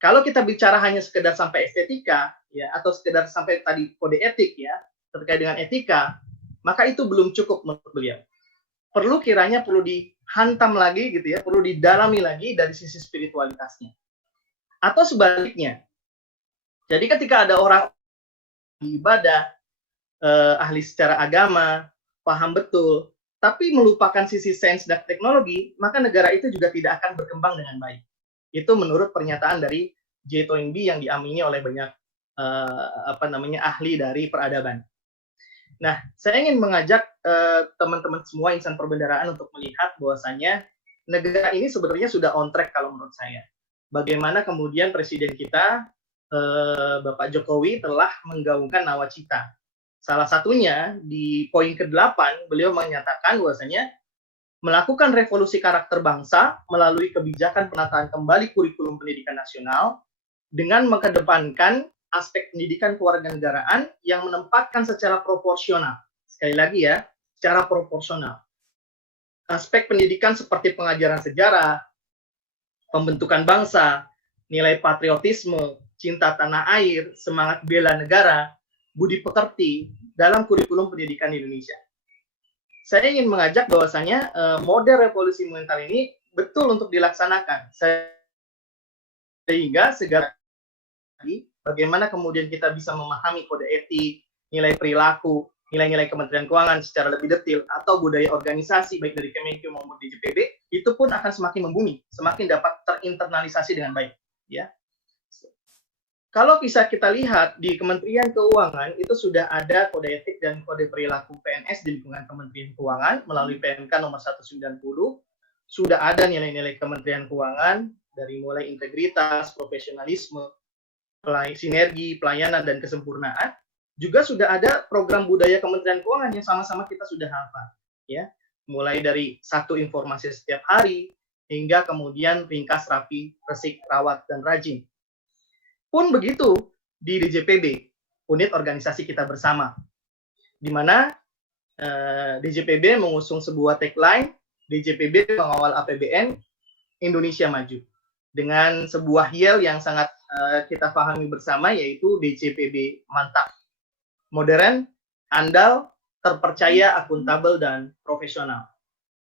Kalau kita bicara hanya sekedar sampai estetika ya, atau sekedar sampai tadi kode etik ya, terkait dengan etika, maka itu belum cukup menurut beliau. Perlu dihantam lagi gitu ya, perlu didalami lagi dari sisi spiritualitasnya. Atau sebaliknya. Jadi ketika ada orang ibadah, ahli secara agama, paham betul, tapi melupakan sisi sains dan teknologi, maka negara itu juga tidak akan berkembang dengan baik. Itu menurut pernyataan dari J. Toynbee yang diamini oleh banyak ahli dari peradaban. Nah, saya ingin mengajak teman-teman semua insan perbendaharaan untuk melihat bahwasanya negara ini sebenarnya sudah on track kalau menurut saya. Bagaimana kemudian presiden kita Bapak Jokowi telah menggaungkan nawacita. Salah satunya di poin ke-8 beliau menyatakan bahwasanya melakukan revolusi karakter bangsa melalui kebijakan penataan kembali kurikulum pendidikan nasional dengan mengedepankan aspek pendidikan kewarganegaraan yang menempatkan secara proporsional. Sekali lagi ya, secara proporsional. Aspek pendidikan seperti pengajaran sejarah, pembentukan bangsa, nilai patriotisme, cinta tanah air, semangat bela negara, budi pekerti dalam kurikulum pendidikan di Indonesia. Saya ingin mengajak bahwasanya model revolusi mental ini betul untuk dilaksanakan. Sehingga segala bagaimana kemudian kita bisa memahami kode etik, nilai perilaku, nilai-nilai Kementerian Keuangan secara lebih detail, atau budaya organisasi baik dari Kemenkeu maupun DJPB, itu pun akan semakin membumi, semakin dapat terinternalisasi dengan baik. Ya. Kalau bisa kita lihat di Kementerian Keuangan itu sudah ada kode etik dan kode perilaku PNS di lingkungan Kementerian Keuangan melalui PMK nomor 190. Sudah ada nilai-nilai Kementerian Keuangan dari mulai integritas, profesionalisme, sinergi, pelayanan, dan kesempurnaan. Juga sudah ada program budaya Kementerian Keuangan yang sama-sama kita sudah hafal. Ya. Mulai dari satu informasi setiap hari, hingga kemudian ringkas, rapi, resik, rawat, dan rajin. Pun begitu di DJPB, unit organisasi kita bersama, di mana DJPB mengusung sebuah tagline, DJPB mengawal APBN, Indonesia Maju. Dengan sebuah yel yang sangat kita pahami bersama, yaitu DJPB Mantap. Modern, andal, terpercaya, akuntabel, dan profesional.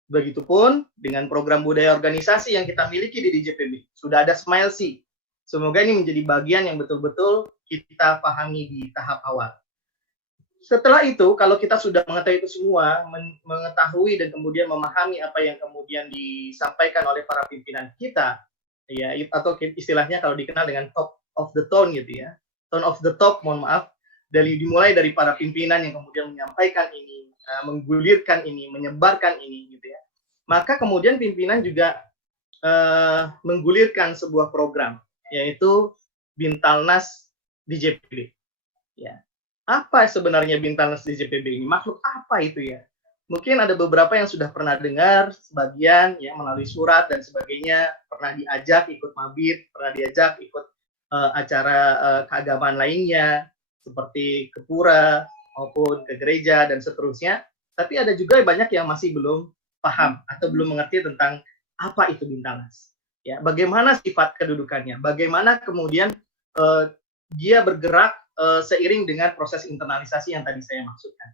Begitupun dengan program budaya organisasi yang kita miliki di DJPB. Sudah ada Smilesy. Semoga ini menjadi bagian yang betul-betul kita pahami di tahap awal. Setelah itu, kalau kita sudah mengetahui itu semua, mengetahui dan kemudian memahami apa yang kemudian disampaikan oleh para pimpinan kita, ya, atau istilahnya kalau dikenal dengan top of the tone gitu ya, tone of the top, mohon maaf, dimulai dari para pimpinan yang kemudian menyampaikan ini, menggulirkan ini, menyebarkan ini, gitu ya. Maka kemudian pimpinan juga menggulirkan sebuah program, yaitu Bintalnas DJPB. Ya. Apa sebenarnya Bintalnas DJPB ini? Makhluk apa itu ya? Mungkin ada beberapa yang sudah pernah dengar, sebagian ya melalui surat dan sebagainya, pernah diajak ikut mabit, pernah diajak ikut acara keagamaan lainnya, seperti ke pura maupun ke gereja dan seterusnya. Tapi ada juga banyak yang masih belum paham atau belum mengerti tentang apa itu Bintalnas. Ya, bagaimana sifat kedudukannya, bagaimana kemudian dia bergerak seiring dengan proses internalisasi yang tadi saya maksudkan.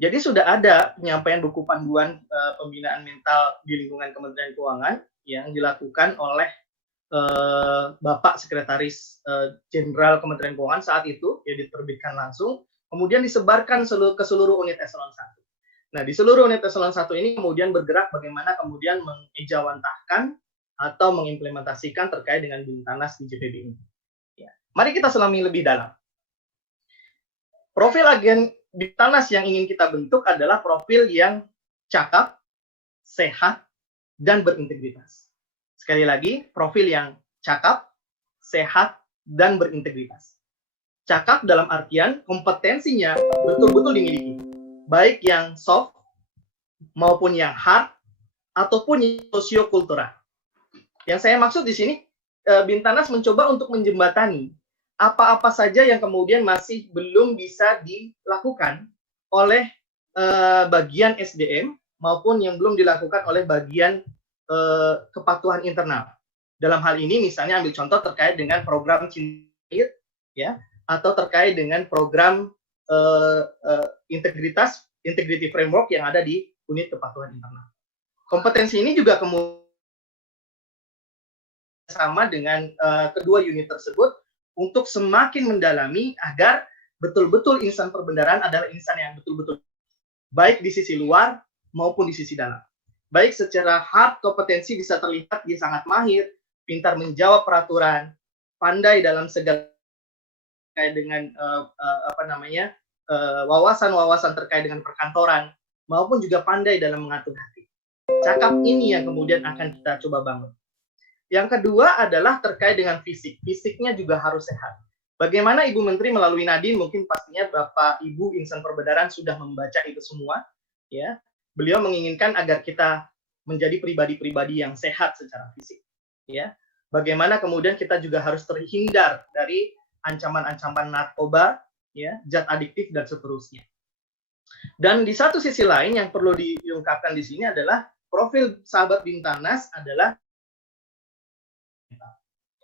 Jadi sudah ada penyampaian buku panduan pembinaan mental di lingkungan Kementerian Keuangan yang dilakukan oleh Bapak Sekretaris Jenderal Kementerian Keuangan saat itu, ya diterbitkan langsung, kemudian disebarkan ke seluruh unit eselon 1. Nah, di seluruh unit eselon 1 ini kemudian bergerak bagaimana kemudian mengejawantahkan atau mengimplementasikan terkait dengan Bintalnas DJPB ini. Ya. Mari kita selami lebih dalam. Profil agen Bintalnas yang ingin kita bentuk adalah profil yang cakap, sehat, dan berintegritas. Sekali lagi, profil yang cakap, sehat, dan berintegritas. Cakap dalam artian kompetensinya betul-betul dimiliki. Baik yang soft, maupun yang hard, ataupun yang sosiokultural. Yang saya maksud di sini, Bintalnas mencoba untuk menjembatani apa-apa saja yang kemudian masih belum bisa dilakukan oleh bagian SDM maupun yang belum dilakukan oleh bagian kepatuhan internal. Dalam hal ini misalnya ambil contoh terkait dengan program Cinta, ya, atau terkait dengan program integrity framework yang ada di unit kepatuhan internal. Kompetensi ini juga kemudian sama dengan kedua unit tersebut untuk semakin mendalami agar betul-betul insan perbendaharaan adalah insan yang betul-betul baik di sisi luar maupun di sisi dalam. Baik secara hard kompetensi bisa terlihat dia sangat mahir, pintar menjawab peraturan, pandai dalam segala terkait dengan wawasan-wawasan terkait dengan perkantoran, maupun juga pandai dalam mengatur hati. Cakap ini yang kemudian akan kita coba bangun. Yang kedua adalah terkait dengan fisik. Fisiknya juga harus sehat. Bagaimana Ibu Menteri melalui Nadine, mungkin pastinya Bapak Ibu insan perbedaan sudah membaca itu semua, ya. Beliau menginginkan agar kita menjadi pribadi-pribadi yang sehat secara fisik, ya. Bagaimana kemudian kita juga harus terhindar dari ancaman-ancaman narkoba, ya, zat adiktif dan seterusnya. Dan di satu sisi lain yang perlu diungkapkan di sini adalah profil sahabat Bintanas adalah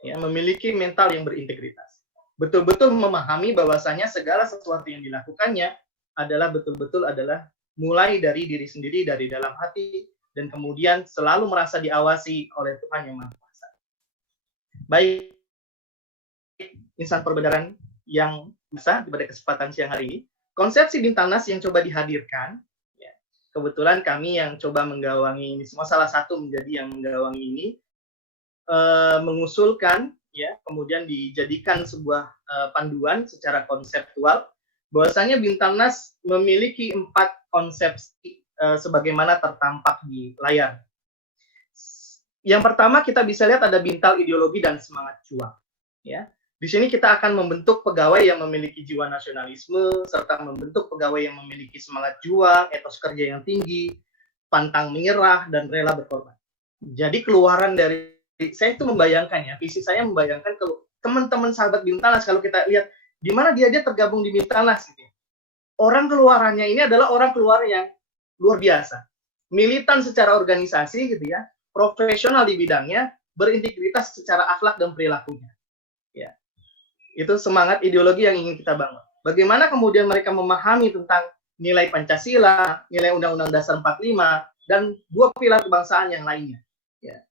ya, memiliki mental yang berintegritas. Betul-betul memahami bahwasanya segala sesuatu yang dilakukannya adalah betul-betul adalah mulai dari diri sendiri, dari dalam hati, dan kemudian selalu merasa diawasi oleh Tuhan Yang Maha Kuasa. Baik, insan perbedaan yang bisa pada kesempatan siang hari ini, konsepsi Bintanas yang coba dihadirkan, ya, kebetulan kami yang coba menggawangi ini semua, salah satu menjadi yang menggawangi ini, mengusulkan, ya, kemudian dijadikan sebuah panduan secara konseptual, bahwasanya Bintanas memiliki 4 konsepsi sebagaimana tertampak di layar. Yang pertama kita bisa lihat ada bintal ideologi dan semangat juang. Ya, di sini kita akan membentuk pegawai yang memiliki jiwa nasionalisme, serta membentuk pegawai yang memiliki semangat juang, etos kerja yang tinggi, pantang menyerah, dan rela berkorban. Jadi keluaran dari saya itu membayangkan, ya, visi saya membayangkan ke teman-teman sahabat Bintanas, kalau kita lihat di mana dia tergabung di Bintanas, gitu. Orang keluarannya ini adalah orang keluar yang luar biasa, militan secara organisasi, gitu ya, profesional di bidangnya, berintegritas secara akhlak dan perilakunya. Ya, itu semangat ideologi yang ingin kita bangun. Bagaimana kemudian mereka memahami tentang nilai Pancasila, nilai Undang-Undang Dasar 45, dan 2 pilar kebangsaan yang lainnya. Ya.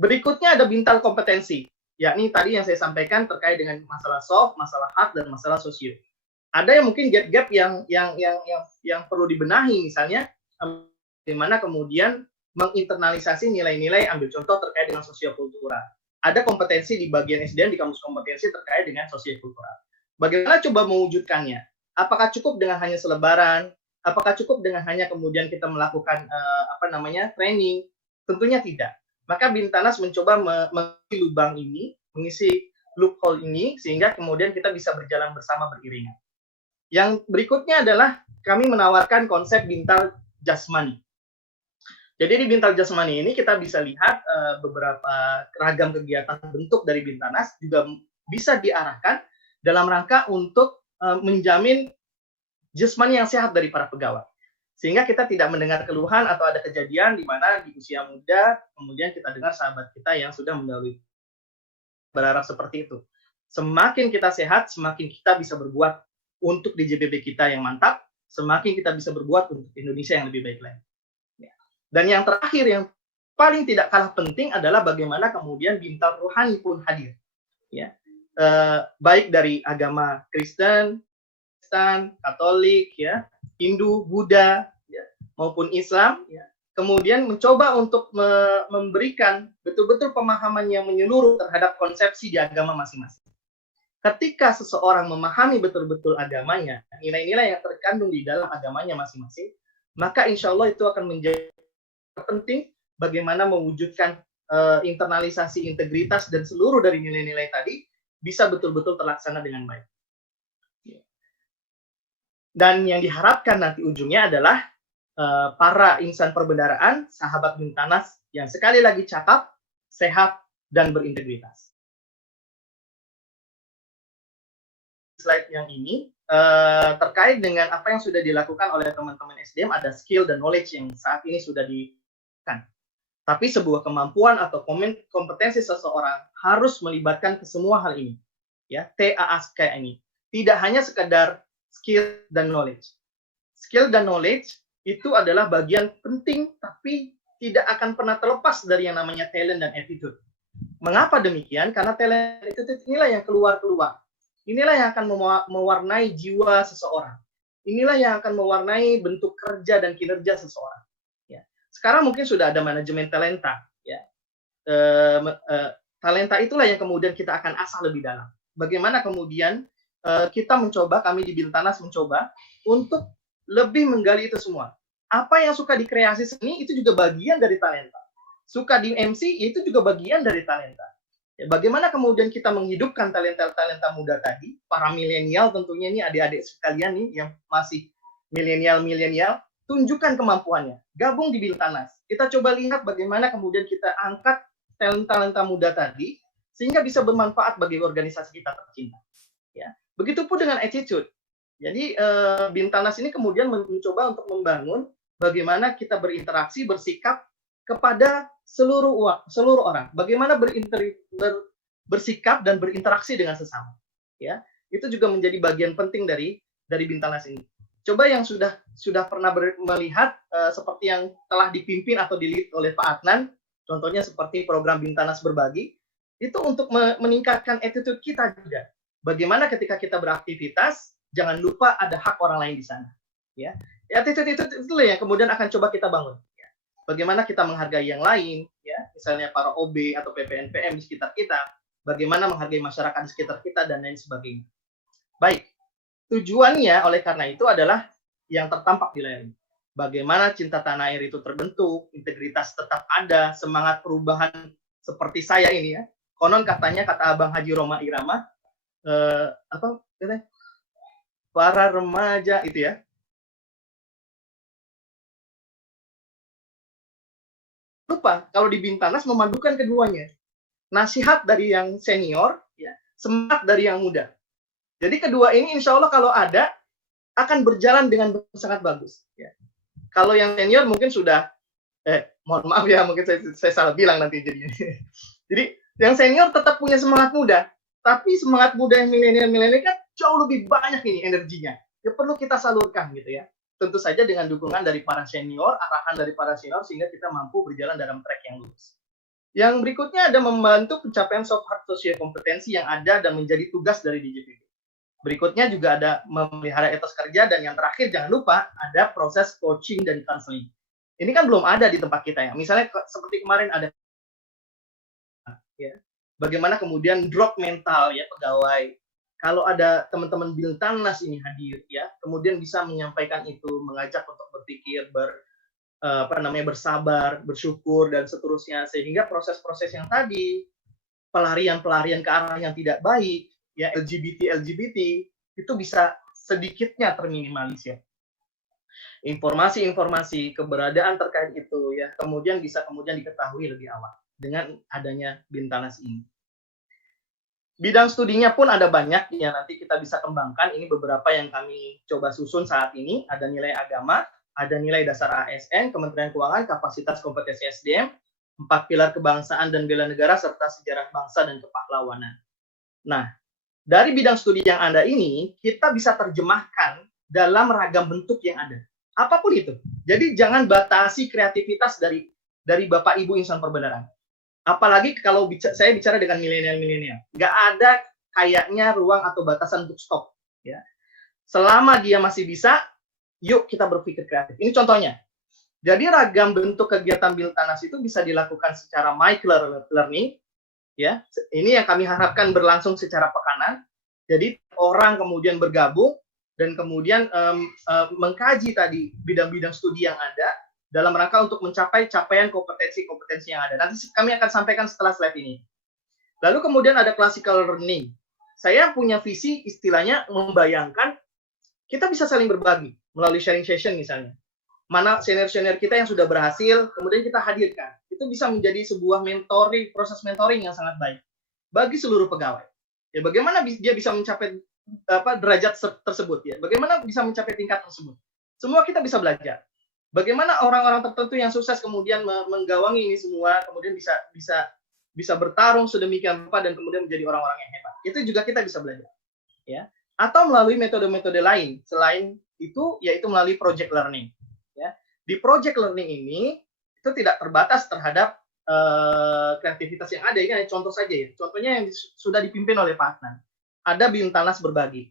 Berikutnya ada bintal kompetensi, yakni tadi yang saya sampaikan terkait dengan masalah soft, masalah hard, dan masalah sosio. Ada yang mungkin gap-gap yang perlu dibenahi, misalnya bagaimana kemudian menginternalisasi nilai-nilai, ambil contoh terkait dengan sosiokultural. Ada kompetensi di bagian SDM di kamus kompetensi terkait dengan sosiokultural. Bagaimana coba mewujudkannya? Apakah cukup dengan hanya selebaran? Apakah cukup dengan hanya kemudian kita melakukan training? Tentunya tidak. Maka Bintanas mencoba mengisi lubang ini, mengisi loophole ini, sehingga kemudian kita bisa berjalan bersama beriringan. Yang berikutnya adalah kami menawarkan konsep bintal jasmani. Jadi di bintal jasmani ini kita bisa lihat beberapa ragam kegiatan bentuk dari Bintanas juga bisa diarahkan dalam rangka untuk menjamin jasmani yang sehat dari para pegawai. Sehingga kita tidak mendengar keluhan atau ada kejadian di mana di usia muda, kemudian kita dengar sahabat kita yang sudah mendahului. Berharap seperti itu. Semakin kita sehat, semakin kita bisa berbuat untuk di JBB kita yang mantap, semakin kita bisa berbuat untuk Indonesia yang lebih baik lagi. Dan yang terakhir, yang paling tidak kalah penting adalah bagaimana kemudian bintal rohani pun hadir. Ya. Baik dari agama Kristen, Katolik, ya, Hindu, Buddha, ya, maupun Islam, ya, kemudian mencoba untuk memberikan betul-betul pemahaman yang menyeluruh terhadap konsepsi di agama masing-masing. Ketika seseorang memahami betul-betul agamanya, nilai-nilai yang terkandung di dalam agamanya masing-masing, maka insya Allah itu akan menjadi penting bagaimana mewujudkan internalisasi integritas dan seluruh dari nilai-nilai tadi bisa betul-betul terlaksana dengan baik. Dan yang diharapkan nanti ujungnya adalah para insan perbendaharaan, sahabat Bintanas yang sekali lagi cakap, sehat, dan berintegritas. Slide yang ini terkait dengan apa yang sudah dilakukan oleh teman-teman SDM, ada skill dan knowledge yang saat ini sudah dilakukan. Tapi sebuah kemampuan atau kompetensi seseorang harus melibatkan ke semua hal ini. Ya, TAAS kayak ini. Tidak hanya sekedar skill dan knowledge. Skill dan knowledge itu adalah bagian penting, tapi tidak akan pernah terlepas dari yang namanya talent dan attitude. Mengapa demikian? Karena talent dan attitude inilah yang keluar-keluar. Inilah yang akan mewarnai jiwa seseorang. inilah yang akan mewarnai bentuk kerja dan kinerja seseorang. Ya. Sekarang mungkin sudah ada manajemen talenta. Ya. Talenta itulah yang kemudian kita akan asah lebih dalam. Bagaimana kemudian kita mencoba, kami di Bintanas mencoba untuk lebih menggali itu semua. Apa yang suka di kreasi seni itu juga bagian dari talenta. Suka di MC itu juga bagian dari talenta. Ya, bagaimana kemudian kita menghidupkan talenta-talenta muda tadi, para milenial tentunya ini adik-adik sekalian nih yang masih milenial, tunjukkan kemampuannya. Gabung di Bintanas. Kita coba lihat bagaimana kemudian kita angkat talenta-talenta muda tadi sehingga bisa bermanfaat bagi organisasi kita tercinta. Ya. Begitupun dengan attitude. Jadi Bintanas ini kemudian mencoba untuk membangun bagaimana kita berinteraksi, bersikap kepada seluruh orang. Bagaimana bersikap dan berinteraksi dengan sesama. Ya, itu juga menjadi bagian penting dari Bintanas ini. Coba yang sudah pernah melihat seperti yang telah dipimpin atau di-lead oleh Pak Adnan, contohnya seperti program Bintanas Berbagi, itu untuk meningkatkan attitude kita juga. Bagaimana ketika kita beraktivitas, jangan lupa ada hak orang lain di sana. Ya, attitude itu yang kemudian akan coba kita bangun. Bagaimana kita menghargai yang lain, ya, misalnya para OB atau PPNPM di sekitar kita, bagaimana menghargai masyarakat di sekitar kita, dan lain sebagainya. Baik, tujuannya oleh karena itu adalah yang tertampak di layar ini. Bagaimana cinta tanah air itu terbentuk, integritas tetap ada, semangat perubahan seperti saya ini ya. Konon katanya, kata Abang Haji Roma Irama, para remaja itu ya, lupa kalau di Bintanas memadukan keduanya. Nasihat dari yang senior, ya, semangat dari yang muda. Jadi kedua ini insya Allah kalau ada, akan berjalan dengan sangat bagus. Ya. Kalau yang senior mungkin sudah, mohon maaf ya, mungkin saya salah bilang nanti jadinya. Jadi yang senior tetap punya semangat muda, tapi semangat muda yang milenial kan jauh lebih banyak ini energinya. Ya perlu kita salurkan gitu ya. Tentu saja dengan dukungan dari para senior, arahan dari para senior, sehingga kita mampu berjalan dalam track yang lurus. Yang berikutnya ada membantu pencapaian soft hard social kompetensi yang ada dan menjadi tugas dari DJPB. Berikutnya juga ada memelihara etos kerja, dan yang terakhir jangan lupa ada proses coaching dan counseling. Ini kan belum ada di tempat kita ya. Misalnya seperti kemarin ada ya, bagaimana kemudian drop mental ya pegawai. Kalau ada teman-teman Bintanas ini hadir ya, kemudian bisa menyampaikan itu, mengajak untuk berpikir, bersabar, bersyukur dan seterusnya, sehingga proses-proses yang tadi pelarian-pelarian ke arah yang tidak baik ya, LGBT itu bisa sedikitnya terminimalisir. Informasi-informasi keberadaan terkait itu ya kemudian bisa diketahui lebih awal dengan adanya Bintanas ini. Bidang studinya pun ada banyak ya, nanti kita bisa kembangkan. Ini beberapa yang kami coba susun saat ini. Ada nilai agama, ada nilai dasar ASN, Kementerian Keuangan, kapasitas kompetensi SDM, 4 pilar kebangsaan dan bela negara, serta sejarah bangsa dan kepahlawanan. Nah, dari bidang studi yang ada ini, kita bisa terjemahkan dalam ragam bentuk yang ada. Apapun itu. Jadi jangan batasi kreativitas dari Bapak Ibu insan perbenaran. Apalagi kalau saya bicara dengan milenial, nggak ada kayaknya ruang atau batasan untuk stop. Ya. Selama dia masih bisa, yuk kita berpikir kreatif. Ini contohnya. Jadi ragam bentuk kegiatan Bintanas itu bisa dilakukan secara micro learning. Ya, ini yang kami harapkan berlangsung secara pekanan. Jadi orang kemudian bergabung dan kemudian mengkaji tadi bidang-bidang studi yang ada, dalam rangka untuk mencapai capaian kompetensi-kompetensi yang ada. Nanti kami akan sampaikan setelah slide ini. Lalu kemudian ada classical learning. Saya punya visi istilahnya membayangkan kita bisa saling berbagi melalui sharing session misalnya. Mana senior-senior kita yang sudah berhasil, kemudian kita hadirkan. Itu bisa menjadi sebuah mentoring, proses mentoring yang sangat baik bagi seluruh pegawai. Ya, bagaimana dia bisa mencapai derajat tersebut ya? Bagaimana bisa mencapai tingkat tersebut? Semua kita bisa belajar. Bagaimana orang-orang tertentu yang sukses kemudian menggawangi ini semua, kemudian bisa bertarung sedemikian rupa dan kemudian menjadi orang-orang yang hebat. Itu juga kita bisa belajar, ya. Atau melalui metode-metode lain selain itu, yaitu melalui project learning. Ya. Di project learning ini itu tidak terbatas terhadap kreativitas yang ada. Ini contoh saja ya. Contohnya yang sudah dipimpin oleh Pak Adnan. Ada Bintanas Berbagi.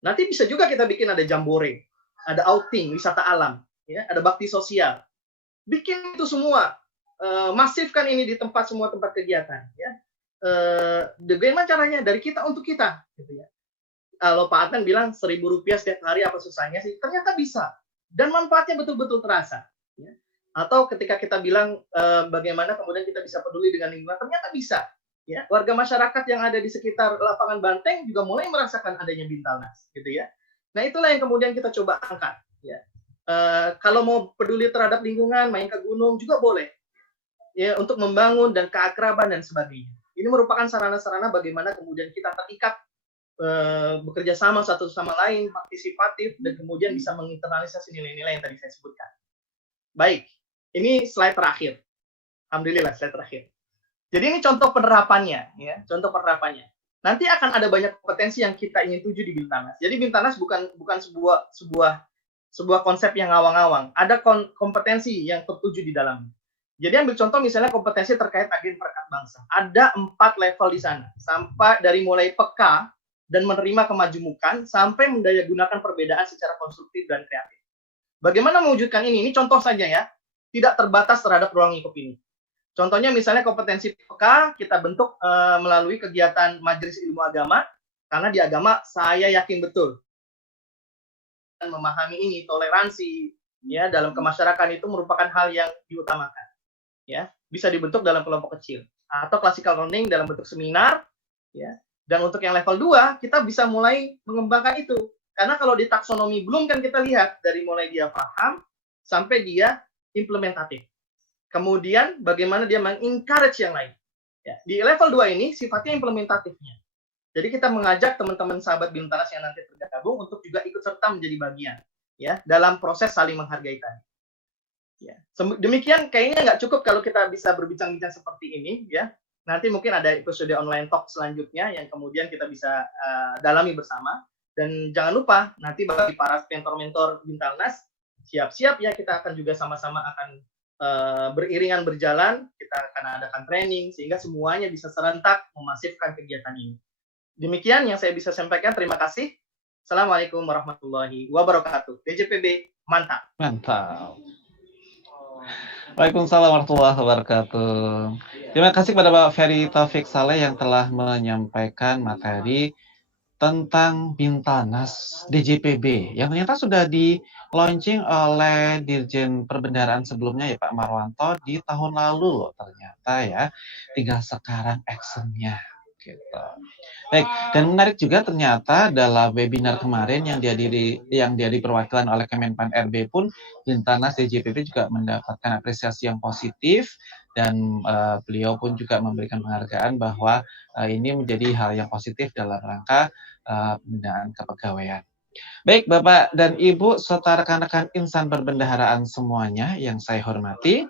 Nanti bisa juga kita bikin ada jambore, ada outing, wisata alam, ya, ada bakti sosial. Bikin itu semua, masifkan ini di semua tempat kegiatan, ya. Bagaimana caranya? Dari kita untuk kita, gitu ya. Kalau Pak Adnan bilang Rp1.000 setiap hari apa susahnya sih? Ternyata bisa, dan manfaatnya betul-betul terasa. Ya. Atau ketika kita bilang bagaimana kemudian kita bisa peduli dengan lingkungan, ternyata bisa. Ya, warga masyarakat yang ada di sekitar lapangan Banteng juga mulai merasakan adanya Bintalnas, gitu ya. Nah, itulah yang kemudian kita coba angkat. Ya. Kalau mau peduli terhadap lingkungan, main ke gunung juga boleh. Ya, untuk membangun dan keakraban dan sebagainya. Ini merupakan sarana-sarana bagaimana kemudian kita terikat bekerja sama satu sama lain, partisipatif, dan kemudian bisa menginternalisasi nilai-nilai yang tadi saya sebutkan. Baik, ini slide terakhir. Alhamdulillah, slide terakhir. Jadi ini contoh penerapannya, ya, contoh penerapannya. Nanti akan ada banyak kompetensi yang kita ingin tuju di Bintalnas. Jadi Bintalnas bukan sebuah konsep yang ngawang-ngawang. Ada kompetensi yang tertuju di dalamnya. Jadi ambil contoh misalnya kompetensi terkait agen perekat bangsa. Ada 4 level di sana. Sampai dari mulai peka dan menerima kemajumukan sampai mendayagunakan perbedaan secara konstruktif dan kreatif. Bagaimana mewujudkan ini? Ini contoh saja ya. Tidak terbatas terhadap ruang lingkup ini. Contohnya misalnya kompetensi peka kita bentuk melalui kegiatan Majelis Ilmu Agama, karena di agama saya yakin betul memahami ini, toleransi ya dalam kemasyarakatan itu merupakan hal yang diutamakan. Ya, bisa dibentuk dalam kelompok kecil atau classical learning dalam bentuk seminar ya. Dan untuk yang level 2 kita bisa mulai mengembangkan itu. Karena kalau di taksonomi belum kan kita lihat dari mulai dia paham sampai dia implementatif. Kemudian bagaimana dia mengencourage yang lain. Ya, di level 2 ini sifatnya implementatifnya. Jadi kita mengajak teman-teman sahabat Bintalnas yang nanti tergabung untuk juga ikut serta menjadi bagian ya dalam proses saling menghargai tadi. Ya. Demikian kayaknya nggak cukup kalau kita bisa berbincang-bincang seperti ini ya. Nanti mungkin ada episode online talk selanjutnya yang kemudian kita bisa dalami bersama. Dan jangan lupa nanti bagi para mentor-mentor Bintalnas siap-siap ya, kita akan juga sama-sama akan beriringan berjalan, kita akan adakan training sehingga semuanya bisa serentak memasifkan kegiatan ini. Demikian yang saya bisa sampaikan. Terima kasih. Assalamualaikum warahmatullahi wabarakatuh. DJPB mantap. Mantap. Waalaikumsalam warahmatullahi wabarakatuh. Terima kasih kepada Pak Ferry Taufik Saleh yang telah menyampaikan materi tentang Bintalnas DJPB yang ternyata sudah di-launching oleh Dirjen Perbendaharaan sebelumnya ya Pak Marwanto di tahun lalu loh ternyata ya. Tinggal sekarang actionnya gitu. Baik, dan menarik juga ternyata dalam webinar kemarin yang dihadiri perwakilan oleh Kemenpan RB pun Bintalnas DJPB juga mendapatkan apresiasi yang positif dan beliau pun juga memberikan penghargaan bahwa ini menjadi hal yang positif dalam rangka pembinaan kepegawaian. Baik, Bapak dan Ibu serta rekan-rekan insan perbendaharaan semuanya yang saya hormati,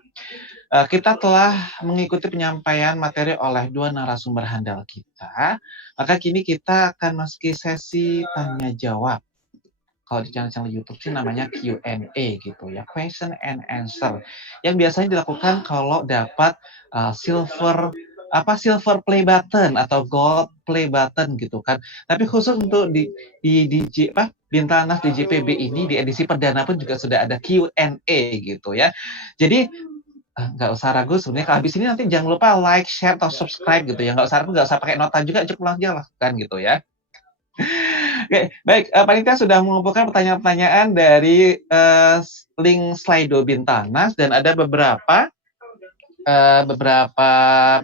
kita telah mengikuti penyampaian materi oleh 2 narasumber handal kita. Maka kini kita akan masuki sesi tanya jawab. Kalau di channel YouTube sih namanya Q&A gitu ya, question and answer. Yang biasanya dilakukan kalau dapat silver play button atau gold play button gitu kan. Tapi khusus untuk di Bintalnas DJPB ini di edisi perdana pun juga sudah ada Q&A gitu ya. Jadi nggak usah ragu sebenarnya. Kalau habis ini nanti jangan lupa like, share atau subscribe gitu ya. Nggak usah pakai nota juga, cukup aja lakukan gitu ya. Oke, baik, panitia sudah mengumpulkan pertanyaan-pertanyaan dari link Slido Bintalnas dan ada beberapa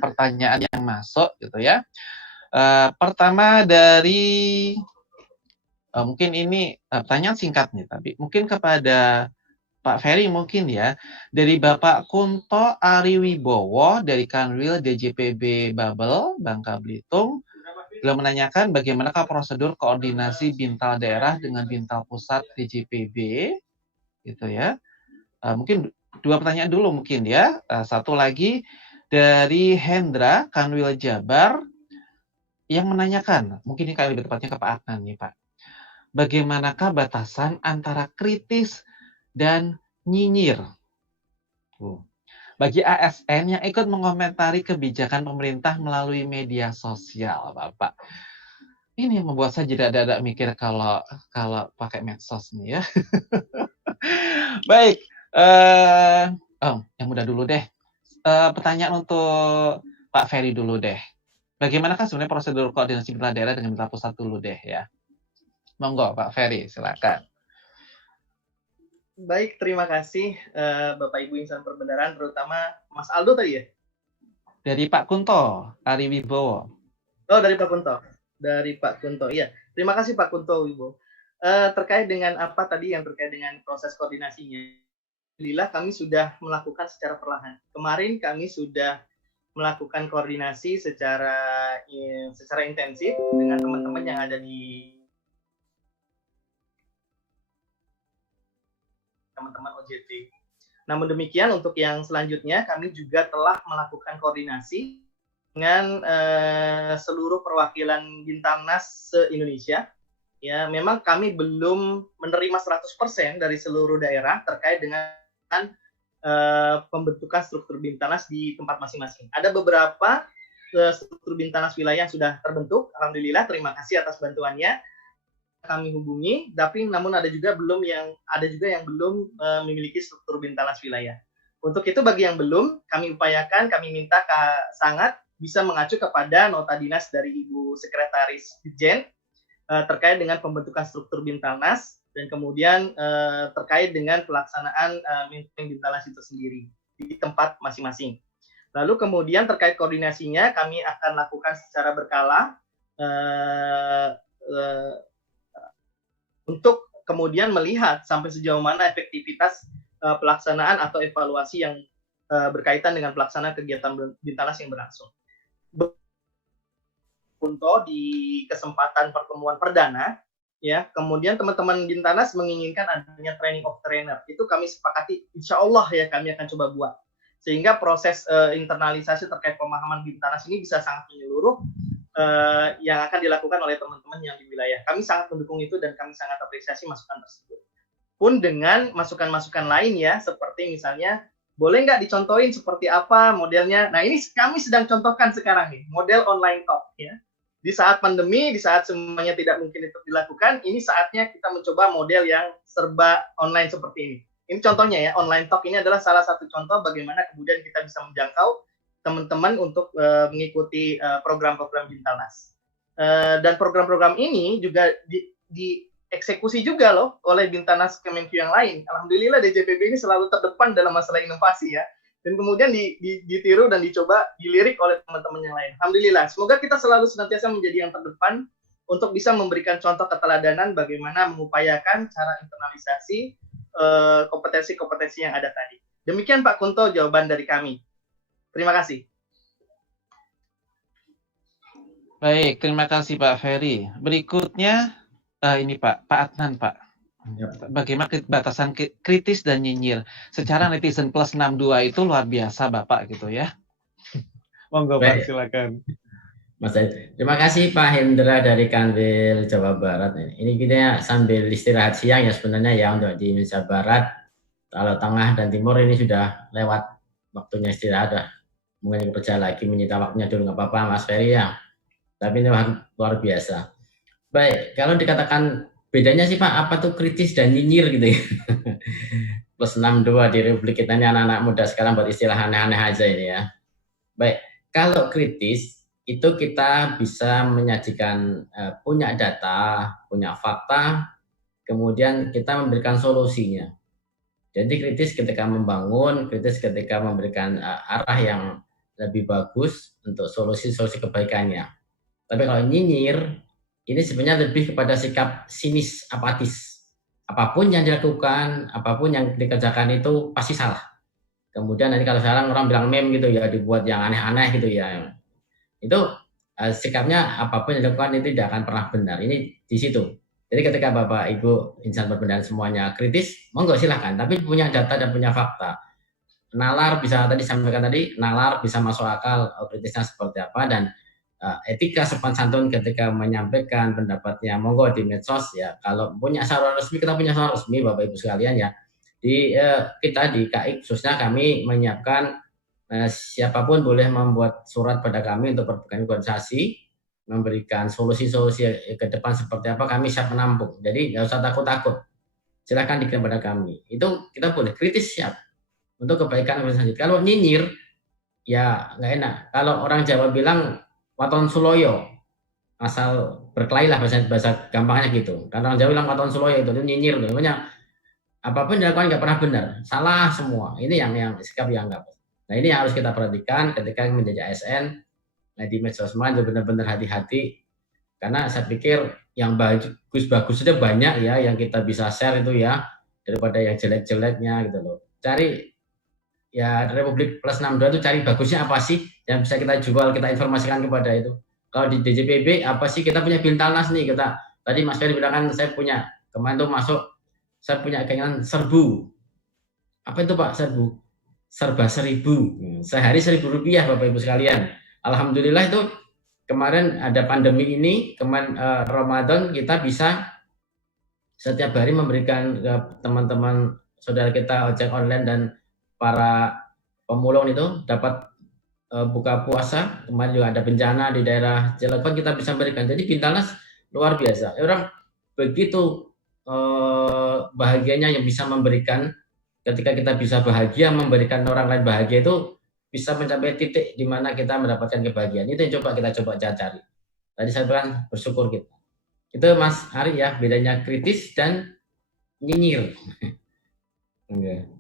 pertanyaan yang masuk gitu ya. Pertama dari mungkin ini pertanyaan singkat nih, tapi mungkin kepada Pak Ferry mungkin ya, dari Bapak Kunto Ariwibowo dari Kanwil DJPB Babel, Bangka Belitung. Beliau menanyakan bagaimanakah prosedur koordinasi Bintal daerah dengan Bintal pusat DJPB, gitu ya. Mungkin 2 pertanyaan dulu mungkin ya. Satu lagi dari Hendra Kanwil Jabar yang menanyakan, mungkin ini kali lebih tepatnya ke Pak Adnan nih Pak. Bagaimanakah batasan antara kritis dan nyinyir? Bagi ASN yang ikut mengomentari kebijakan pemerintah melalui media sosial, Bapak. Ini yang membuat saya jadi ada mikir kalau pakai medsos nih ya. Baik, yang mudah dulu deh. Pertanyaan untuk Pak Ferry dulu deh. Bagaimanakah sebenarnya prosedur koordinasi pemerintah daerah dengan pemerintah pusat dulu deh ya? Monggo Pak Ferry, silakan. Baik, terima kasih Bapak Ibu Insan Perbendaharaan, terutama Mas Aldo tadi ya? Dari Pak Kunto, Ari Wibowo. Oh, dari Pak Kunto. Dari Pak Kunto, iya. Terima kasih Pak Kunto Wibowo. Terkait dengan apa tadi yang terkait dengan proses koordinasinya. Alhamdulillah kami sudah melakukan secara perlahan. Kemarin kami sudah melakukan koordinasi secara intensif dengan teman-teman yang ada di teman-teman OJT. Namun demikian untuk yang selanjutnya kami juga telah melakukan koordinasi dengan seluruh perwakilan Bintarnas se-Indonesia. Ya, memang kami belum menerima 100% dari seluruh daerah terkait dengan pembentukan struktur Bintarnas di tempat masing-masing. Ada beberapa struktur Bintarnas wilayah yang sudah terbentuk. Alhamdulillah, terima kasih atas bantuannya. Kami hubungi, tapi namun ada juga yang belum memiliki struktur Bintarnas wilayah. Untuk itu bagi yang belum, kami upayakan, kami minta sangat bisa mengacu kepada nota dinas dari Ibu Sekretaris Dirjen terkait dengan pembentukan struktur Bintarnas dan kemudian terkait dengan pelaksanaan Bintarnas itu sendiri di tempat masing-masing. Lalu kemudian terkait koordinasinya kami akan lakukan secara berkala untuk kemudian melihat sampai sejauh mana efektivitas pelaksanaan atau evaluasi yang berkaitan dengan pelaksanaan kegiatan Bintarnas yang berlangsung. Untuk di kesempatan pertemuan perdana, ya, kemudian teman-teman Bintarnas menginginkan adanya training of trainer. Itu kami sepakati, insya Allah ya kami akan coba buat. Sehingga proses internalisasi terkait pemahaman Bintarnas ini bisa sangat menyeluruh yang akan dilakukan oleh teman-teman yang di wilayah. Kami sangat mendukung itu dan kami sangat apresiasi masukan tersebut. Pun dengan masukan-masukan lain ya, seperti misalnya, boleh nggak dicontohin seperti apa modelnya? Nah, ini kami sedang contohkan sekarang nih, model online talk ya. Di saat pandemi, di saat semuanya tidak mungkin itu dilakukan, ini saatnya kita mencoba model yang serba online seperti ini. Ini contohnya ya, online talk ini adalah salah satu contoh bagaimana kemudian kita bisa menjangkau teman-teman untuk mengikuti program-program Bintarnas. Dan program-program ini juga dieksekusi juga loh oleh Bintarnas Kemenq yang lain. Alhamdulillah DJPB ini selalu terdepan dalam masalah inovasi ya. Dan kemudian ditiru dan dicoba dilirik oleh teman-teman yang lain. Alhamdulillah. Semoga kita selalu senantiasa menjadi yang terdepan untuk bisa memberikan contoh keteladanan bagaimana mengupayakan cara internalisasi kompetensi-kompetensi yang ada tadi. Demikian Pak Kunto jawaban dari kami. Terima kasih. Baik, terima kasih Pak Ferry. Berikutnya ini Pak Adnan Pak. Bagaimana batasan kritis dan nyinyir? Secara netizen plus 62 itu luar biasa Bapak gitu ya. Monggo Pak, silakan. Mas Said. Terima kasih Pak Hendra dari Kanwil Jawa Barat. Ini kita sambil istirahat siang ya sebenarnya ya untuk di Indonesia Barat. Kalau tengah dan timur ini sudah lewat waktunya istirahat. Mungkin kerja lagi menyita waktunya dulu nggak apa-apa Mas Ferry ya. Tapi ini luar biasa. Baik, kalau dikatakan bedanya sih Pak, apa tuh kritis dan nyinyir gitu ya. Plus 62 di Republik kita ini anak-anak muda sekarang buat istilah aneh-aneh aja ini ya. Baik, kalau kritis itu kita bisa menyajikan punya data, punya fakta, kemudian kita memberikan solusinya. Jadi kritis ketika membangun, kritis ketika memberikan arah yang lebih bagus untuk solusi-solusi kebaikannya. Tapi kalau nyinyir, ini sebenarnya lebih kepada sikap sinis, apatis. Apapun yang dilakukan, apapun yang dikerjakan itu pasti salah. Kemudian nanti kalau sekarang orang bilang meme gitu ya, dibuat yang aneh-aneh gitu ya. Itu sikapnya apapun yang dilakukan itu tidak akan pernah benar. Ini di situ. Jadi ketika Bapak Ibu insan perbendaharaan semuanya kritis, monggo silahkan. Tapi punya data dan punya fakta. Nalar bisa tadi sampaikan tadi, nalar bisa masuk akal kritisnya seperti apa dan etika sopan santun ketika menyampaikan pendapatnya monggo di medsos ya. Kalau punya saluran resmi kita punya saluran resmi Bapak Ibu sekalian ya. Di kita di KI khususnya kami menyiapkan siapapun boleh membuat surat pada kami untuk perbukaan organisasi memberikan solusi-solusi ke depan seperti apa, kami siap menampung. Jadi nggak usah takut-takut. Silahkan dikirim pada kami. Itu kita boleh kritis siap untuk kebaikan organisasi. Kalau nyinyir, ya nggak enak. Kalau orang Jawa bilang waton suloyo, asal berkelahi lah bahasa gampangnya gitu. Karena orang Jawa bilang waton suloyo itu nyinyir. Namanya apapun dilakukan nggak pernah benar, salah semua. Ini yang sikap yang nggak. Nah ini yang harus kita perhatikan ketika menjadi ASN. Nah di medsos itu benar-benar hati-hati karena saya pikir yang bagus-bagus saja banyak ya yang kita bisa share itu ya daripada yang jelek-jeleknya gitu loh. Cari ya Republik Plus 62 itu cari bagusnya apa sih yang bisa kita jual, kita informasikan kepada itu. Kalau di DJPB apa sih, kita punya Bintalnas nih, kita tadi Mas Ferry bilang kan saya punya kemarin tuh masuk, saya punya keinginan serbu. Apa itu Pak serbu? Serba 1.000 sehari 1.000 rupiah Bapak Ibu sekalian. Alhamdulillah itu kemarin ada pandemi ini, kemarin Ramadan kita bisa setiap hari memberikan teman-teman saudara kita ojek online dan para pemulung itu dapat buka puasa. Kemarin juga ada bencana di daerah Cilegon, kita bisa berikan. Jadi Bintalnas luar biasa. Orang begitu bahagianya yang bisa memberikan. Ketika kita bisa bahagia memberikan orang lain bahagia, itu bisa mencapai titik di mana kita mendapatkan kebahagiaan. Itu yang kita coba cari. Tadi saya bilang bersyukur kita. Itu Mas Ari ya, bedanya kritis dan nyinyir. Okay.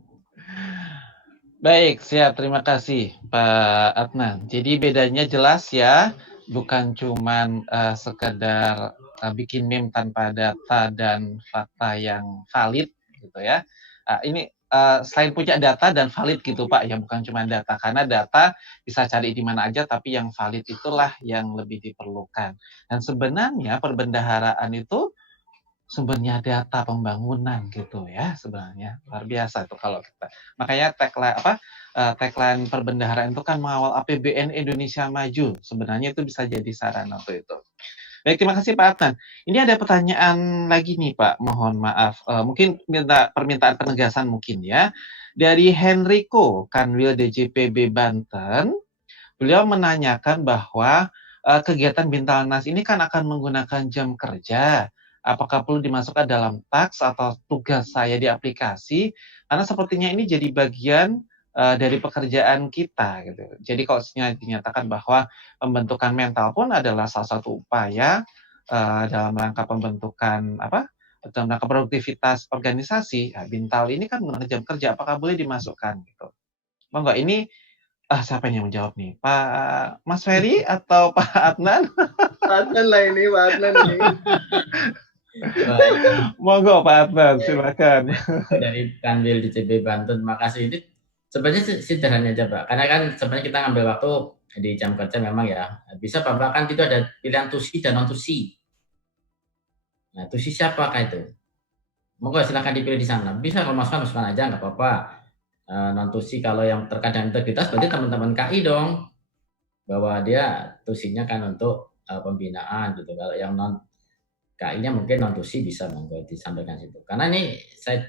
Baik, siap. Terima kasih Pak Adnan. Jadi bedanya jelas ya, bukan cuman sekedar bikin meme tanpa data dan fakta yang valid gitu ya. Ini selain punya data dan valid gitu Pak, ya bukan cuma data, karena data bisa cari di mana aja, tapi yang valid itulah yang lebih diperlukan. Dan sebenarnya perbendaharaan itu sumbernya data pembangunan gitu ya, sebenarnya luar biasa itu kalau kita. Makanya tagline perbendaharaan itu kan mengawal APBN Indonesia maju. Sebenarnya itu bisa jadi sarana untuk itu. Baik, terima kasih Pak Adnan. Ini ada pertanyaan lagi nih Pak, mohon maaf. Mungkin minta permintaan penegasan mungkin ya. Dari Henrico Kanwil DJPB Banten, beliau menanyakan bahwa kegiatan Bintalnas ini kan akan menggunakan jam kerja. Apakah perlu dimasukkan dalam taks atau tugas saya di aplikasi? Karena sepertinya ini jadi bagian dari pekerjaan kita gitu. Jadi kalau dinyatakan bahwa pembentukan mental pun adalah salah satu upaya dalam rangka pembentukan dalam rangka produktivitas organisasi. Nah, Bintal ini kan menggunakan jam kerja, apakah boleh dimasukkan gitu? Monggo, ini siapa yang menjawab nih? Pak Mas Ferry atau Pak Adnan? Pak Adnan lah ini, Pak Adnan ini. Monggo Pak Adnan, silakan. Dari Kanwil DJPB Banten, makasih. Ini sebenarnya sederhana aja Pak, karena kan sebenarnya kita ngambil waktu di jam kerja memang ya. Bisa Pak, kan itu ada pilihan tusi dan non tusi. Nah, tusi siapakah itu? Monggo silakan dipilih di sana. Bisa kalau masukkan aja, nggak apa-apa. Non tusi kalau yang terkait dengan integritas berarti teman-teman KI dong, bahwa dia tusinya kan untuk pembinaan gitu. Kalau yang non KI-nya mungkin non tusi bisa monggo disampaikan situ. Karena ini saya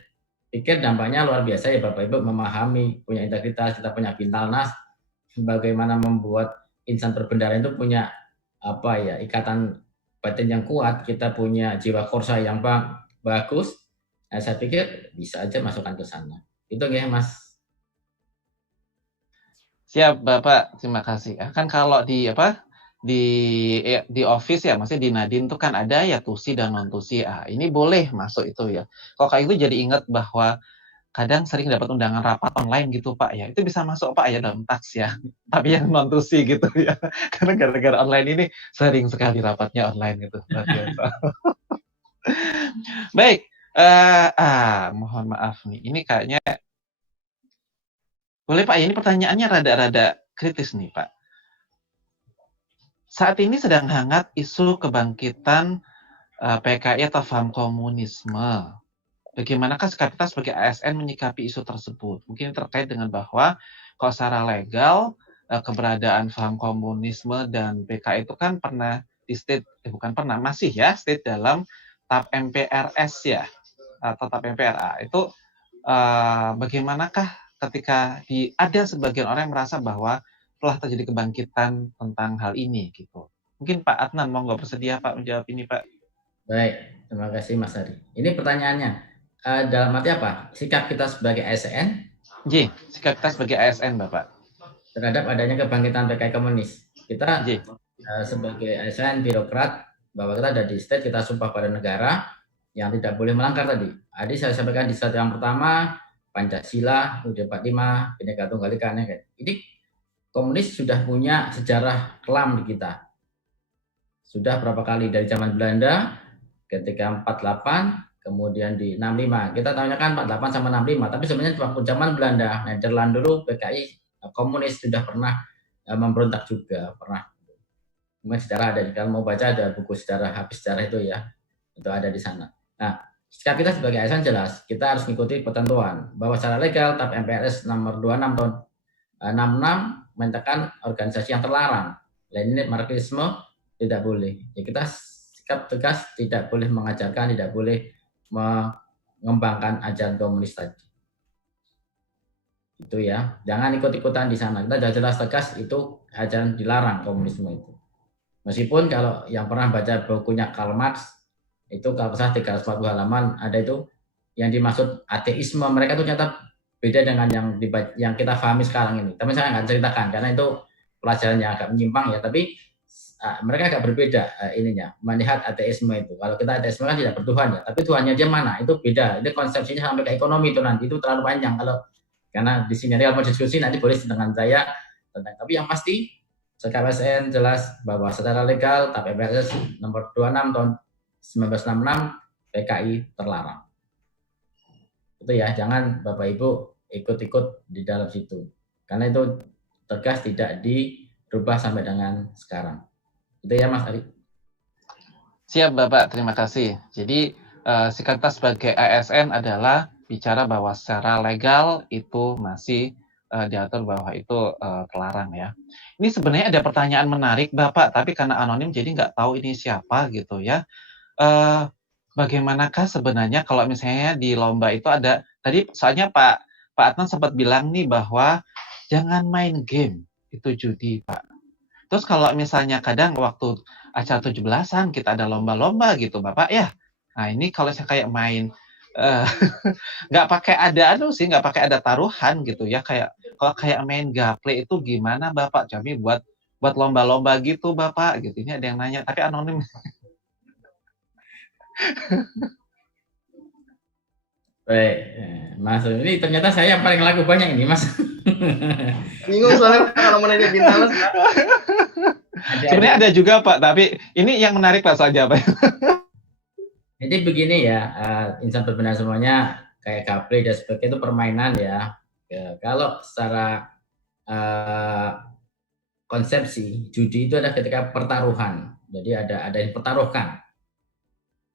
pikir dampaknya luar biasa ya Bapak Ibu, memahami, punya integritas, kita punya Bintalnas, bagaimana membuat insan perbendaharaan itu punya ikatan batin yang kuat, kita punya jiwa korsa yang bagus. Nah, saya pikir bisa aja masukkan ke sana. Itu ya Mas. Siap Bapak, terima kasih. Kan kalau di office ya, maksudnya di Nadine tuh kan ada ya tusi dan non tusi. Ini boleh masuk itu ya. Kalau kayak itu jadi ingat bahwa kadang sering dapat undangan rapat online gitu Pak ya. Itu bisa masuk Pak ya dalam taks ya. Tapi yang non tusi gitu ya. Karena gara-gara online ini sering sekali rapatnya online gitu. Baik. Mohon maaf nih. Ini kayaknya boleh Pak ya, ini pertanyaannya rada-rada kritis nih Pak. Saat ini sedang hangat isu kebangkitan PKI atau paham komunisme. Bagaimanakah sikap kita sebagai ASN menyikapi isu tersebut? Mungkin terkait dengan bahwa kalau secara legal keberadaan paham komunisme dan PKI itu kan pernah di state, masih ya state dalam TAP MPRS ya, atau TAP MPRA. Itu bagaimanakah ketika ada sebagian orang yang merasa bahwa telah terjadi kebangkitan tentang hal ini gitu. Mungkin Pak Adnan mau nggak bersedia Pak menjawab ini Pak? Baik, terima kasih Mas Ari. Ini pertanyaannya, dalam arti apa? Sikap kita sebagai ASN? J, sikap kita sebagai ASN Bapak. Terhadap adanya kebangkitan PKI komunis. Kita J. Sebagai ASN birokrat, bahwa kita ada di state, kita sumpah pada negara yang tidak boleh melanggar tadi. Tadi saya sampaikan di slide yang pertama, Pancasila, UUD 45, Bhinneka Tunggal Ika. Ini komunis sudah punya sejarah kelam di kita. Sudah berapa kali dari zaman Belanda, ketika 48, kemudian di 65. Kita tanyakan 48 sama 65, tapi sebenarnya waktu zaman Belanda, Nederland dulu, PKI komunis sudah pernah memberontak juga, pernah. Mungkin sejarah ada, kalau mau baca ada buku sejarah, habis sejarah itu ya, itu ada di sana. Nah, sikap kita sebagai ASN jelas, kita harus mengikuti ketentuan bahwa secara legal TAP MPRS nomor 26 tahun 66 menyatakan organisasi yang terlarang, lainnya marxisme tidak boleh. Ya, kita sikap tegas tidak boleh mengajarkan, tidak boleh mengembangkan ajaran komunis tadi. Itu ya, jangan ikut-ikutan di sana. Kita jelas tegas itu ajaran dilarang komunisme itu. Meskipun kalau yang pernah baca bukunya Karl Marx, itu kalau salah 340 halaman, ada itu yang dimaksud ateisme. Mereka itu ternyata beda dengan yang kita pahami sekarang ini. Tapi saya nggak ceritakan, karena itu pelajaran yang agak menyimpang ya. Tapi mereka agak berbeda ininya, melihat ateisme itu. Kalau kita ateisme kan tidak bertuhan ya, tapi Tuhannya dia mana? Itu beda. Itu konsepsinya sampai ke ekonomi itu nanti, itu terlalu panjang. Karena di sini real mau diskusi, nanti boleh dengan saya tentang. Tapi yang pasti, sikap ASN jelas bahwa secara legal TAP MPRS nomor 26 tahun 1966 PKI terlarang. Itu ya, jangan Bapak Ibu ikut-ikut di dalam situ. Karena itu tegas tidak dirubah sampai dengan sekarang. Itu ya Mas Ari. Siap Bapak, terima kasih. Jadi sikap kita sebagai ASN adalah bicara bahwa secara legal itu masih diatur bahwa itu terlarang ya. Ini sebenarnya ada pertanyaan menarik Bapak, tapi karena anonim jadi nggak tahu ini siapa gitu ya. Bagaimanakah sebenarnya kalau misalnya di lomba itu ada, tadi soalnya Pak Adnan sempat bilang nih bahwa jangan main game, itu judi Pak. Terus kalau misalnya kadang waktu acara 17-an kita ada lomba-lomba gitu Bapak ya. Nah ini kalau saya kayak main nggak pakai ada nggak pakai ada taruhan gitu ya, kayak kalau kayak main gaple itu gimana Bapak? Kami buat lomba-lomba gitu Bapak gitu. Ini ada yang nanya tapi anonim. Baik, Mas, ini ternyata saya yang paling laku banyak ini Mas. Bingung soalnya kalau mau nanya Bintanas. Sebenarnya ada juga Pak, tapi ini yang menarik Pak saja Pak. Jadi begini ya, insan berbeda semuanya kayak gaple dan sebagainya itu permainan ya. Kalau secara konsepsi judi itu adalah ketika pertaruhan. Jadi ada yang dipertaruhkan.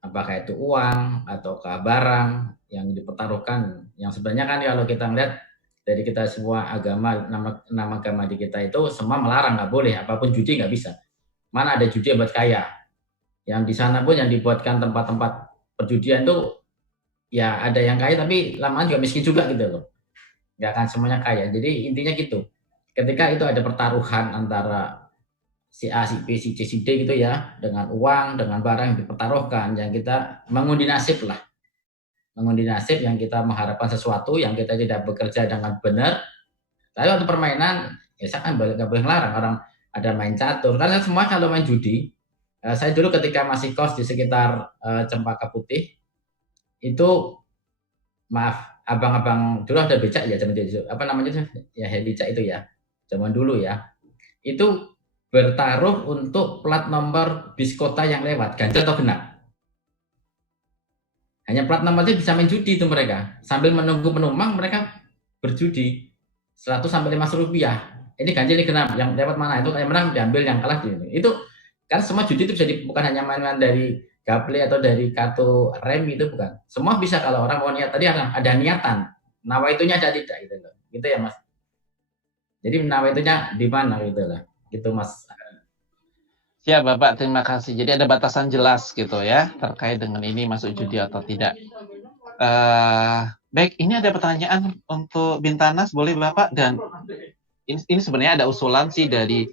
Apakah itu uang ataukah barang yang dipertaruhkan. Yang sebenarnya kan kalau kita melihat dari kita semua agama, nama agama di kita itu semua melarang, nggak boleh, apapun judi nggak bisa. Mana ada judi yang buat kaya? Yang di sana pun yang dibuatkan tempat-tempat perjudian tuh ya ada yang kaya tapi lama juga miskin juga gitu loh. Nggak akan semuanya kaya. Jadi intinya gitu. Ketika itu ada pertaruhan antara si A, si B, si C, si D gitu ya, dengan uang, dengan barang yang dipertaruhkan, yang kita mengundi nasib lah. Mengundi nasib yang kita mengharapkan sesuatu yang kita tidak bekerja dengan benar. Tapi waktu permainan, ya saya kan nggak boleh ngelarang orang ada main catur. Karena semua kalau main judi, saya dulu ketika masih kos di sekitar Cempaka Putih, itu maaf, abang-abang dulu ada becak ya, apa namanya ya, becak itu ya, zaman dulu ya. Itu bertaruh untuk plat nomor bis kota yang lewat, ganjil atau genap. Hanya plat nomornya bisa main judi itu mereka. Sambil menunggu penumpang mereka berjudi 100 sampai 500 rupiah. Ini ganjil ini genap, yang lewat mana itu yang menang diambil, yang kalah di ini. Itu kan semua judi itu bisa bukan hanya mainan dari gaple atau dari kartu remi, itu bukan. Semua bisa kalau orang mau niat, tadi ada niatan. Nawaitunya ada tidak gitu loh. Gitu ya Mas. Jadi nawaitunya di mana gitu lah. Gitu Mas. Ya Bapak, terima kasih. Jadi ada batasan jelas gitu ya terkait dengan ini masuk judi atau tidak. Baik, ini ada pertanyaan untuk Bintanas, boleh Bapak? Dan ini sebenarnya ada usulan sih dari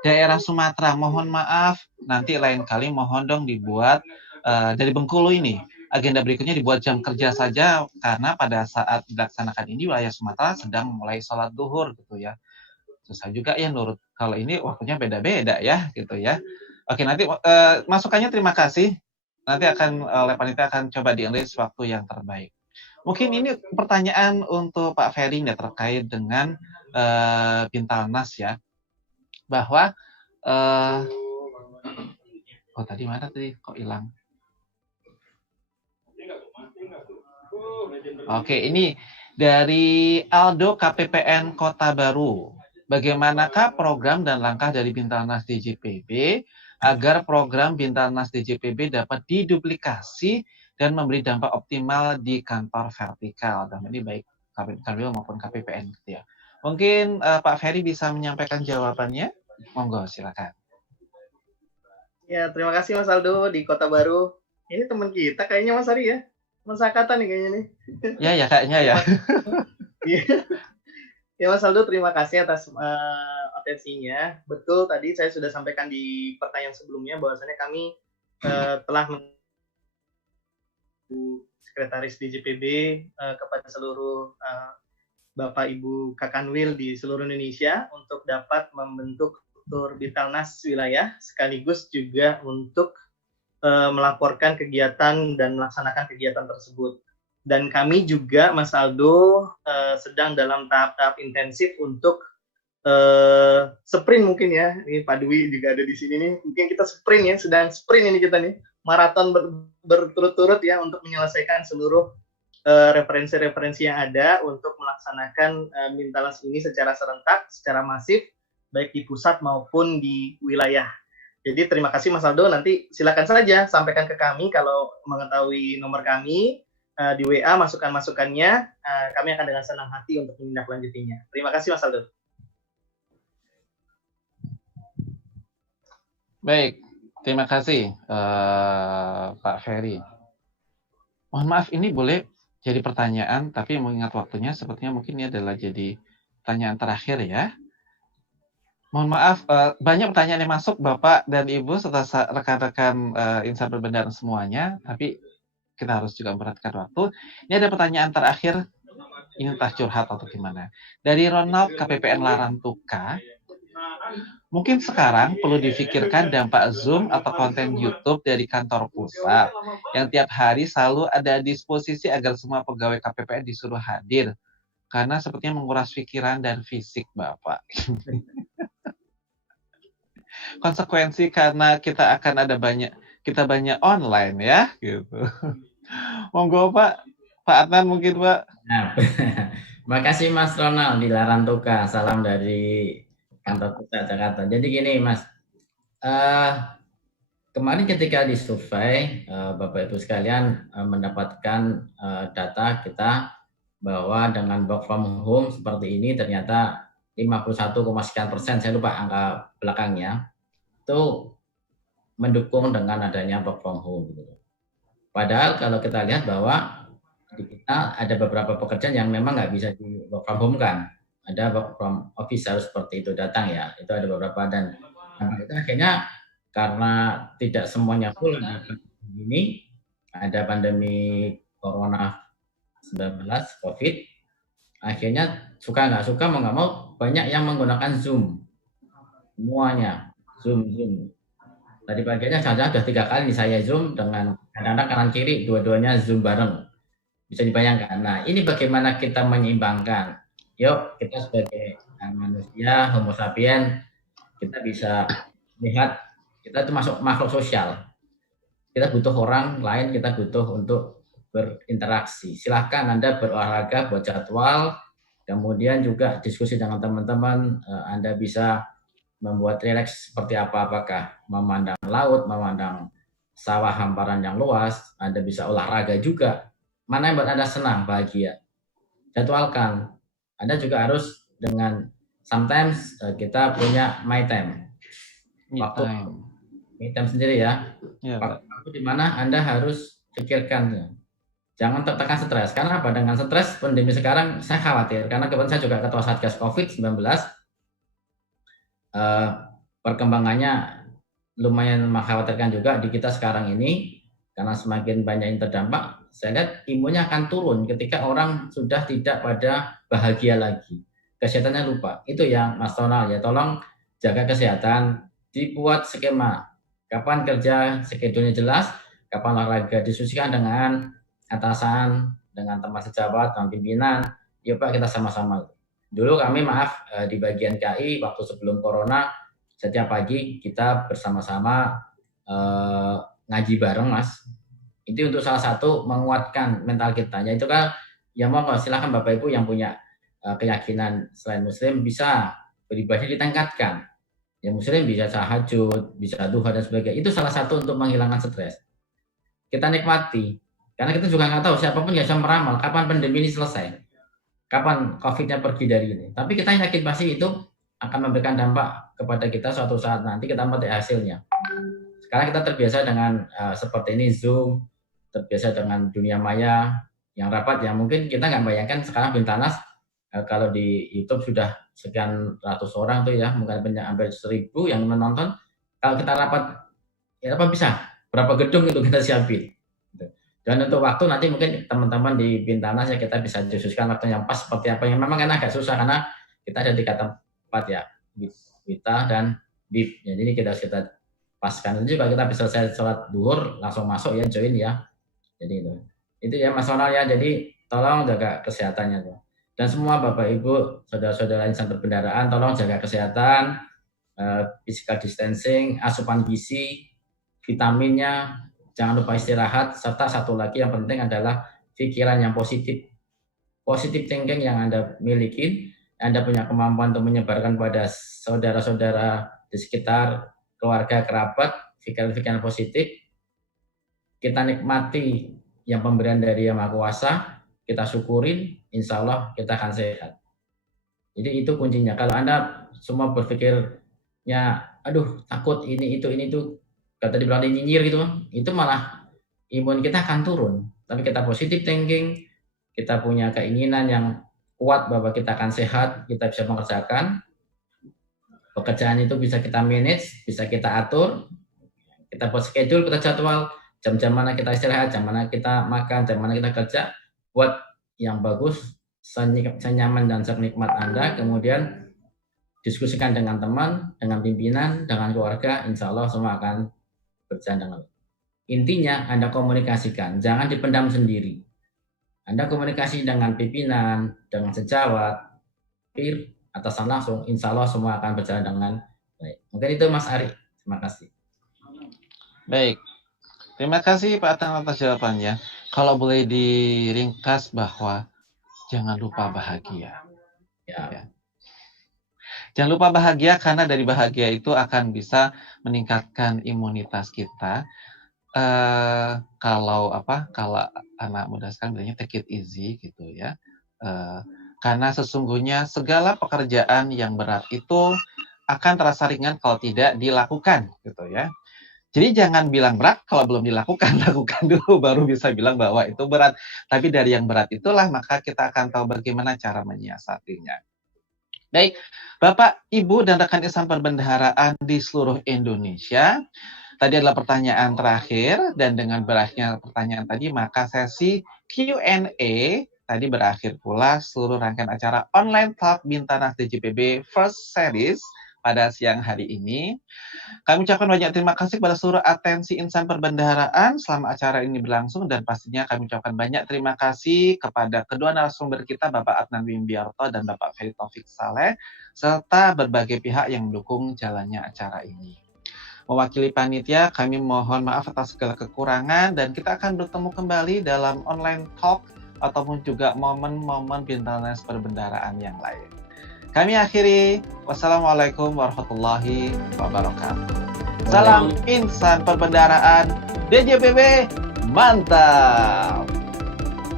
daerah Sumatera, mohon maaf, nanti lain kali mohon dong dibuat dari Bengkulu ini. Agenda berikutnya dibuat jam kerja saja, karena pada saat dilaksanakan ini wilayah Sumatera sedang mulai sholat duhur gitu ya. Susah juga ya nurut. Kalau ini waktunya beda-beda ya gitu ya. Oke, nanti masukannya terima kasih. Nanti akan oleh panitia akan coba di-enlist waktu yang terbaik. Mungkin ini pertanyaan untuk Pak Ferry ya, terkait dengan Pintalnas ya, bahwa oh tadi mana tadi kok hilang? Oke, ini dari Aldo KPPN Kota Baru. Bagaimanakah program dan langkah dari Pintalnas DJPB agar program Pintalnas DJPB dapat diduplikasi dan memberi dampak optimal di kantor vertikal, dan ini baik KPPN maupun KPPN gitu ya. Mungkin Pak Ferry bisa menyampaikan jawabannya. Monggo, silakan. Ya, terima kasih Mas Aldo di Kota Baru. Ini teman kita kayaknya Mas Ari ya. Mas Akata nih kayaknya nih. Ya kayaknya ya. Ya Mas Aldo, terima kasih atas atensinya. Betul, tadi saya sudah sampaikan di pertanyaan sebelumnya bahwasannya kami telah Sekretaris DJPB kepada seluruh Bapak Ibu Kakanwil di seluruh Indonesia untuk dapat membentuk struktur Pintalnas wilayah, sekaligus juga untuk melaporkan kegiatan dan melaksanakan kegiatan tersebut. Dan kami juga, Mas Aldo, sedang dalam tahap-tahap intensif untuk sprint mungkin ya. Ini Pak Dwi juga ada di sini nih. Mungkin kita sprint ya, sedang sprint ini kita nih. Maraton berturut-turut ya untuk menyelesaikan seluruh referensi-referensi yang ada untuk melaksanakan Pintalnas ini secara serentak, secara masif, baik di pusat maupun di wilayah. Jadi terima kasih Mas Aldo, nanti silakan saja sampaikan ke kami kalau mengetahui nomor kami di WA, masukan-masukannya, kami akan dengan senang hati untuk menindaklanjutinya. Terima kasih Mas Aldo. Baik, terima kasih Pak Ferry. Mohon maaf, ini boleh jadi pertanyaan, tapi mengingat waktunya, sepertinya mungkin ini adalah jadi pertanyaan terakhir ya. Mohon maaf, banyak pertanyaan yang masuk Bapak dan Ibu serta rekan-rekan insan perbendahara semuanya, tapi kita harus juga memperhatikan waktu. Ini ada pertanyaan terakhir, ini entah curhat atau gimana. Dari Ronald KPPN Larantuka, mungkin sekarang perlu difikirkan dampak Zoom atau konten YouTube dari kantor pusat yang tiap hari selalu ada disposisi agar semua pegawai KPPN disuruh hadir, karena sepertinya menguras pikiran dan fisik Bapak. Konsekuensi karena kita akan ada banyak online ya gitu. Monggo Pak Adnan mungkin Pak. Nah, makasih Mas Ronald di Larantuka, salam dari kantor pusat Jakarta. Jadi gini Mas, kemarin ketika disurvei Bapak Ibu sekalian mendapatkan data kita bahwa dengan work from home seperti ini ternyata 51,sekian%, saya lupa angka belakangnya, itu mendukung dengan adanya work from home. Padahal kalau kita lihat bahwa di kita ada beberapa pekerjaan yang memang nggak bisa di work from home kan, ada work from office harus seperti itu datang ya, itu ada beberapa, dan itu akhirnya karena tidak semuanya full ini, ada pandemi Corona 19 COVID, akhirnya suka nggak suka mau nggak mau banyak yang menggunakan Zoom, semuanya Zoom. Tadi paginya saya sudah 3 kali saya Zoom dengan kadang-kadang kanan kiri dua-duanya Zoom bareng, bisa dibayangkan. Nah ini bagaimana kita menyeimbangkan? Yuk kita sebagai manusia Homo sapien, kita bisa lihat kita itu masuk makhluk sosial. Kita butuh orang lain, kita butuh untuk berinteraksi. Silahkan Anda berolahraga, buat jadwal, kemudian juga diskusi dengan teman-teman. Anda bisa membuat rileks seperti apakah memandang laut, memandang sawah hamparan yang luas. Anda bisa olahraga juga. Mana yang buat Anda senang, bahagia. Jadwalkan. Anda juga harus dengan sometimes kita punya my time. Waktu me time sendiri ya. Waktu di mana Anda harus pikirkan. Jangan tertekan stres. Karena apa? Dengan stres pandemi sekarang saya khawatir. Karena kebetulan saya juga ketua Satgas COVID-19. perkembangannya lumayan mengkhawatirkan juga di kita sekarang ini, karena semakin banyak yang terdampak, saya lihat imunnya akan turun ketika orang sudah tidak pada bahagia lagi, kesehatannya lupa. Itu yang Mas Ronald ya, tolong jaga kesehatan, dibuat skema kapan kerja, schedule-nya jelas, kapan olahraga, diskusikan dengan atasan, dengan teman sejawat, dengan pimpinan, yuk Pak kita sama-sama. Dulu kami di bagian KI waktu sebelum corona, setiap pagi kita bersama-sama ngaji bareng, Mas. Itu untuk salah satu menguatkan mental kita. Ya itu kan, ya mau silahkan Bapak Ibu yang punya keyakinan selain Muslim bisa beribadah ditingkatkan. Ya Muslim bisa tahajud, bisa duha dan sebagainya. Itu salah satu untuk menghilangkan stres. Kita nikmati, karena kita juga nggak tahu, siapapun nggak bisa meramal kapan pandemi ini selesai, kapan COVID-nya pergi dari ini. Tapi kita yakin pasti itu akan memberikan dampak kepada kita suatu saat nanti, kita melihat hasilnya. Sekarang kita terbiasa dengan seperti ini, Zoom, terbiasa dengan dunia maya yang rapat, yang mungkin kita nggak bayangkan sekarang Bintanas kalau di YouTube sudah sekian ratus orang tuh ya, mungkin hampir 1.000 yang menonton. Kalau kita rapat, ya apa bisa? Berapa gedung itu kita siapin? Dan untuk waktu nanti mungkin teman-teman di Bintanas ya kita bisa diskusikan waktu yang pas seperti apa. Yang memang kan agak susah karena kita ada di kata 4 ya, Wita dan BIP. Ya, jadi kita paskan itu juga kita bisa selesai sholat duhur langsung masuk ya, join ya. Jadi itu ya Mas Ronald ya. Jadi tolong jaga kesehatannya tuh. Dan semua Bapak Ibu, saudara-saudara insan perbendaharaan, tolong jaga kesehatan, physical distancing, asupan gizi, vitaminnya, jangan lupa istirahat, serta satu lagi yang penting adalah pikiran yang positif. Positive thinking yang Anda miliki, Anda punya kemampuan untuk menyebarkan pada saudara-saudara di sekitar, keluarga, kerabat, pikiran-pikiran positif. Kita nikmati yang pemberian dari Yang Maha Kuasa, kita syukurin, insya Allah kita akan sehat. Jadi itu kuncinya. Kalau Anda semua berpikirnya, aduh takut ini itu, kata dibilang nyinyir gitu, itu malah imun kita akan turun. Tapi kita positive thinking, kita punya keinginan yang kuat bahwa kita akan sehat, kita bisa mengerjakan. Pekerjaan itu bisa kita manage, bisa kita atur, kita buat schedule, kita jadwal, jam-jam mana kita istirahat, jam mana kita makan, jam mana kita kerja, buat yang bagus, senyaman dan senikmat Anda, kemudian diskusikan dengan teman, dengan pimpinan, dengan keluarga, insya Allah semua akan berjalan dengan baik. Intinya Anda komunikasikan, jangan dipendam sendiri. Anda komunikasi dengan pimpinan, dengan sejawat, peer, atasan langsung, insya Allah semua akan berjalan dengan baik. Mungkin itu Mas Ari, terima kasih. Baik, terima kasih Pak Atang atas jawabannya. Kalau boleh diringkas bahwa jangan lupa bahagia. Ya. Jangan lupa bahagia karena dari bahagia itu akan bisa meningkatkan imunitas kita. Kalau anak muda sekarang bilangnya take it easy gitu ya. Karena sesungguhnya segala pekerjaan yang berat itu akan terasa ringan kalau tidak dilakukan gitu ya. Jadi jangan bilang berat kalau belum dilakukan, lakukan dulu baru bisa bilang bahwa itu berat. Tapi dari yang berat itulah maka kita akan tahu bagaimana cara menyiasatinya. Baik, Bapak, Ibu, dan rekan insan perbendaharaan di seluruh Indonesia. Tadi adalah pertanyaan terakhir, dan dengan berakhirnya pertanyaan tadi, maka sesi Q&A tadi berakhir pula seluruh rangkaian acara Online Talk Bintanas DJPB First Series pada siang hari ini. Kami ucapkan banyak terima kasih kepada seluruh atensi insan perbendaharaan selama acara ini berlangsung, dan pastinya kami ucapkan banyak terima kasih kepada kedua narasumber kita, Bapak Adnan Wimbiarto dan Bapak Ferry Taufik Saleh, serta berbagai pihak yang mendukung jalannya acara ini. Mewakili panitia, kami mohon maaf atas segala kekurangan, dan kita akan bertemu kembali dalam online talk ataupun juga momen-momen Bintanas perbendaharaan yang lain. Kami akhiri, wassalamualaikum warahmatullahi wabarakatuh. Salam insan perbendaharaan DJPB, mantap.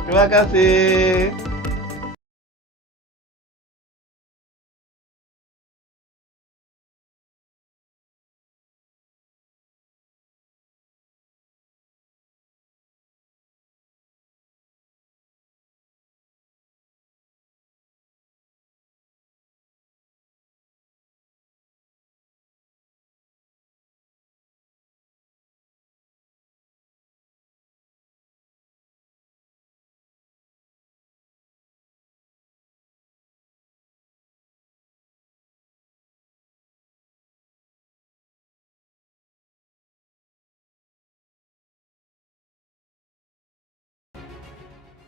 Terima kasih.